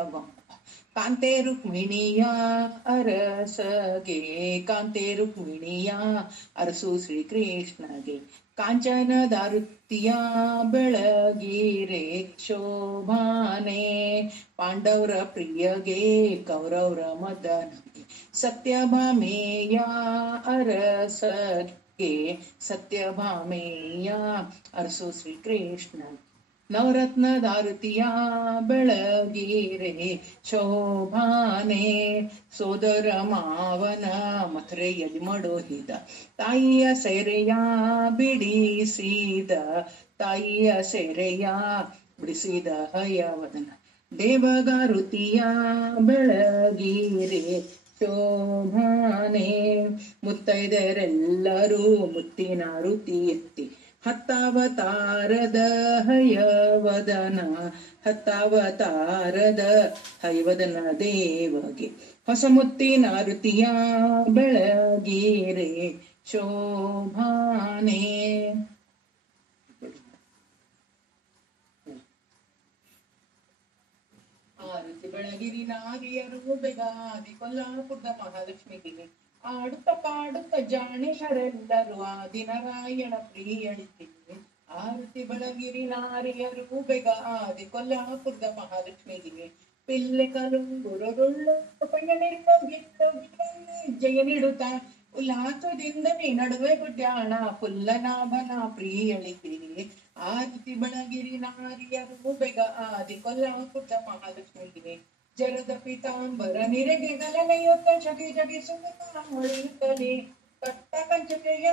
ಕಾಂತೆ ರುಕ್ಮಿಣಿಯ ಅರಸಗೆ ಕಾಂತೆ ರುಕ್ಮಿಣಿಯ ಅರಸು ಶ್ರೀಕೃಷ್ಣಗೆ ಕಾಂಚನದಾರುತಿಯ ಬೆಳಗಿರೆ ಶೋಭಾನೆ ಪಾಂಡವರ ಪ್ರಿಯಗೆ ಕೌರವರ ಮದನಗೆ ಸತ್ಯಭಾಮೆಯ ಅರಸಗೆ ಸತ್ಯಭಾಮೆಯ ಅರಸು ಶ್ರೀಕೃಷ್ಣ ನವರತ್ನದಾರುತಿಯ ಬೆಳಗಿರೆ ಶೋಭಾನೆ ಸೋದರ ಮಾವನ ಮಥುರೆಯಲ್ಲಿ ಮಡೋಹಿದ ತಾಯಿಯ ಸೆರೆಯ ಬಿಡಿಸಿದ ತಾಯಿಯ ಸೆರೆಯ ಬಿಡಿಸಿದ ಹಯವದನ ದೇವಗಾರುತಿಯ ಬೆಳಗಿರೆ ಶೋಭಾನೆ ಮುತ್ತೈದರೆಲ್ಲರೂ ಮುತ್ತಿನ ರುತಿ ಎತ್ತಿ ಹತ್ತಾವತಾರದ ಹಯವದನ ಹತ್ತಾವತಾರದ ಹಯವದನ ದೇವಗೆ ಹೊಸ ಮುತ್ತಿನ ಋತಿಯ ಬೆಳಗಿರೆ ಶೋಭಾನೆ. ಆರತಿ ಬೆಳಗಿರಿ ನಾರಿಯರು ಬೆಗಾದಿ ಕೊಲ್ಲಾಪುರದ ಮಹಾಲಕ್ಷ್ಮಿಗೆ ಆಡುತ್ತ ಪಾಡುತ್ತ ಜಾಣಿಹರೆಲ್ಲರೂ ಆದಿನಾರಾಯಣ ಪ್ರಿಯಳಿಸಿವೆ. ಆರತಿ ಬೆಳಗಿರಿ ನಾರಿಯರು ಬೆಗ ಆದಿ ಕೊಲ್ಲಾಪುರದ ಮಹಾಲಕ್ಷ್ಮಿಗೆ ಪಿಲ್ಲೆ ಕಲುಂಗುರುಳ್ಳು ಜಯ ನೀಡುತ್ತ ಉಲ್ಲಾಸದಿಂದ ನೀ ನಡುವೆ ಗುಡ್ಯಾಣ ಪುಲ್ಲನಾಭನ ಪ್ರಿಯಳಿಸಿವೆ. ಆರತಿ ಬೆಳಗಿರಿ ನಾರಿಯರು ಬೆಗ ಆದಿ ಕೊಲ್ಲಾಪುರದ ಮಹಾಲಕ್ಷ್ಮಿಗೆ ಜರದ ಪೀತಾಂಬರ ನಿರೆಗೆ ಗಲನೆಯುತ್ತ ಜಗಿ ಜಗಿಸುತ್ತ ಹೊಳೆಯುತ್ತಲೇ ಕಟ್ಟ ಕಂಚಕೆಯ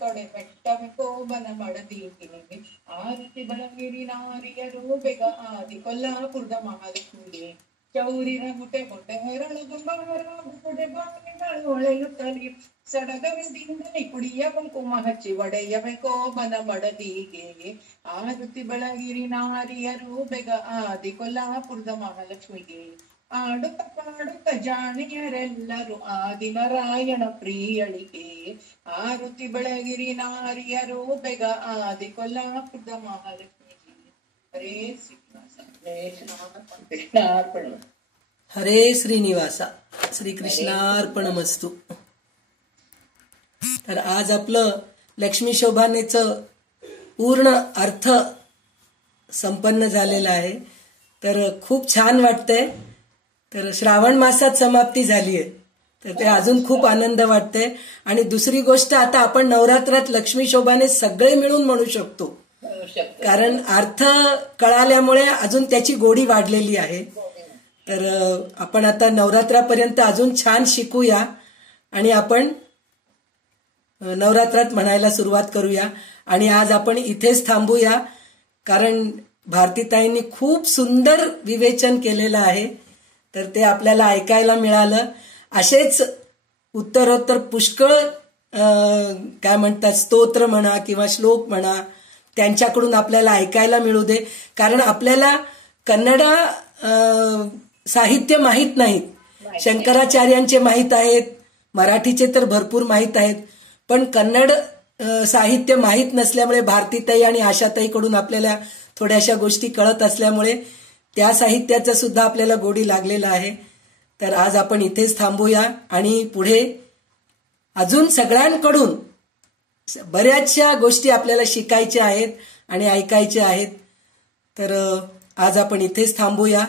ತೊಡೆ ಬೆಟ್ಟವೆ ಕೋಬನ ಮಡದೀಗಿನಿಗೆ. ಆರತಿ ಬೆಳಗಿರಿ ನಾರಿಯರು ಬೆಗ ಆದಿ ಕೊಲ್ಲಾಪುರದ ಮಹಾಲಕ್ಷ್ಮಿಗೆ ಚೌರಿ ರಗುಟೆ ಕೊಟ್ಟೆ ಹೆರಳು ಗುಂಬಾರಗುಡೆ ಬಾಗಿಗಳು ಹೊಳೆಯುತ್ತಲೇ ಸಡಗರದಿಂದಲೇ ಕುಡಿಯ ಕುಂಕುಮ ಹಚ್ಚಿ ಒಡೆಯವೆ ಕೋಬನ ಮಡದಿಗೆ. ಆರತಿ ಬೆಳಗಿರಿ ನಾರಿಯರು ಬೆಗ ಆದಿ ಕೊಲ್ಲಾಪುರದ ಮಹಾಲಕ್ಷ್ಮಿಗೆ ಆಡುತ್ತ ಪಾಡುತ್ತ ಜಾಣಿಯರೆಲ್ಲರೂ ಆದಿನಾರಾಯಣ ಪ್ರಿಯಳಿಗೆ. ಆರತಿ ಬೆಳಗಿರಿ ನಾರಿಯರು ಬೆಗ ಆದಿ ಕೊಲ್ಲಾಪುರದ ಮಹಾಲಕ್ಷ್ಮಿಗೆ. ಹರೇ ಶ್ರೀನಿವಾಸ ಕೃಷ್ಣಾರ್ಪಣ. हरे श्रीनिवासा श्रीकृष्णार्पणमस्तु. तर आज आपलं लक्ष्मी शोभानेचं पूर्ण अर्थ संपन्न झालेला आहे. तर खूप छान वाटतंय. तर श्रावण मासात समाप्ती झाली आहे, तर ते अजून खूप आनंद वाटतंय. आणि दुसरी गोष्ट, आता आपण नवरात्रात लक्ष्मी शोभाने सगळे मिळून म्हणू शकतो, कारण अर्थ कळाल्यामुळे अजून त्याची गोडी वाढलेली आहे. तर आपण आता नवरात्रापर्यंत अजून छान शिकूया आणि आपण नवरात्रात म्हणायला सुरुवात करूया. आणि आज आपण इथेच थांबूया, कारण भारतीताईंनी खूप सुंदर विवेचन केलेलं आहे, तर ते आपल्याला ऐकायला मिळालं. असेच उत्तरोत्तर पुष्कळ काय म्हणतात स्तोत्र म्हणा किंवा श्लोक म्हणा त्यांच्याकडून आपल्याला ऐकायला मिळू दे. कारण आपल्याला कन्नड साहित्य माहीत नाहीत. शंकराचार्यांचे माहीत आहेत, मराठीचे तर भरपूर माहीत आहेत, पण कन्नड साहित्य माहीत नसल्यामुळे भारतीताई आणि आशाताईकडून आपल्याला थोड्याशा गोष्टी कळत असल्यामुळे त्या साहित्याचं सुद्धा आपल्याला गोडी लागलेला आहे. तर आज आपण इथेच थांबूया आणि पुढे अजून सगळ्यांकडून बऱ्याचशा गोष्टी आपल्याला शिकायच्या आहेत आणि ऐकायच्या आहेत. तर आज आपण इथेच थांबूया.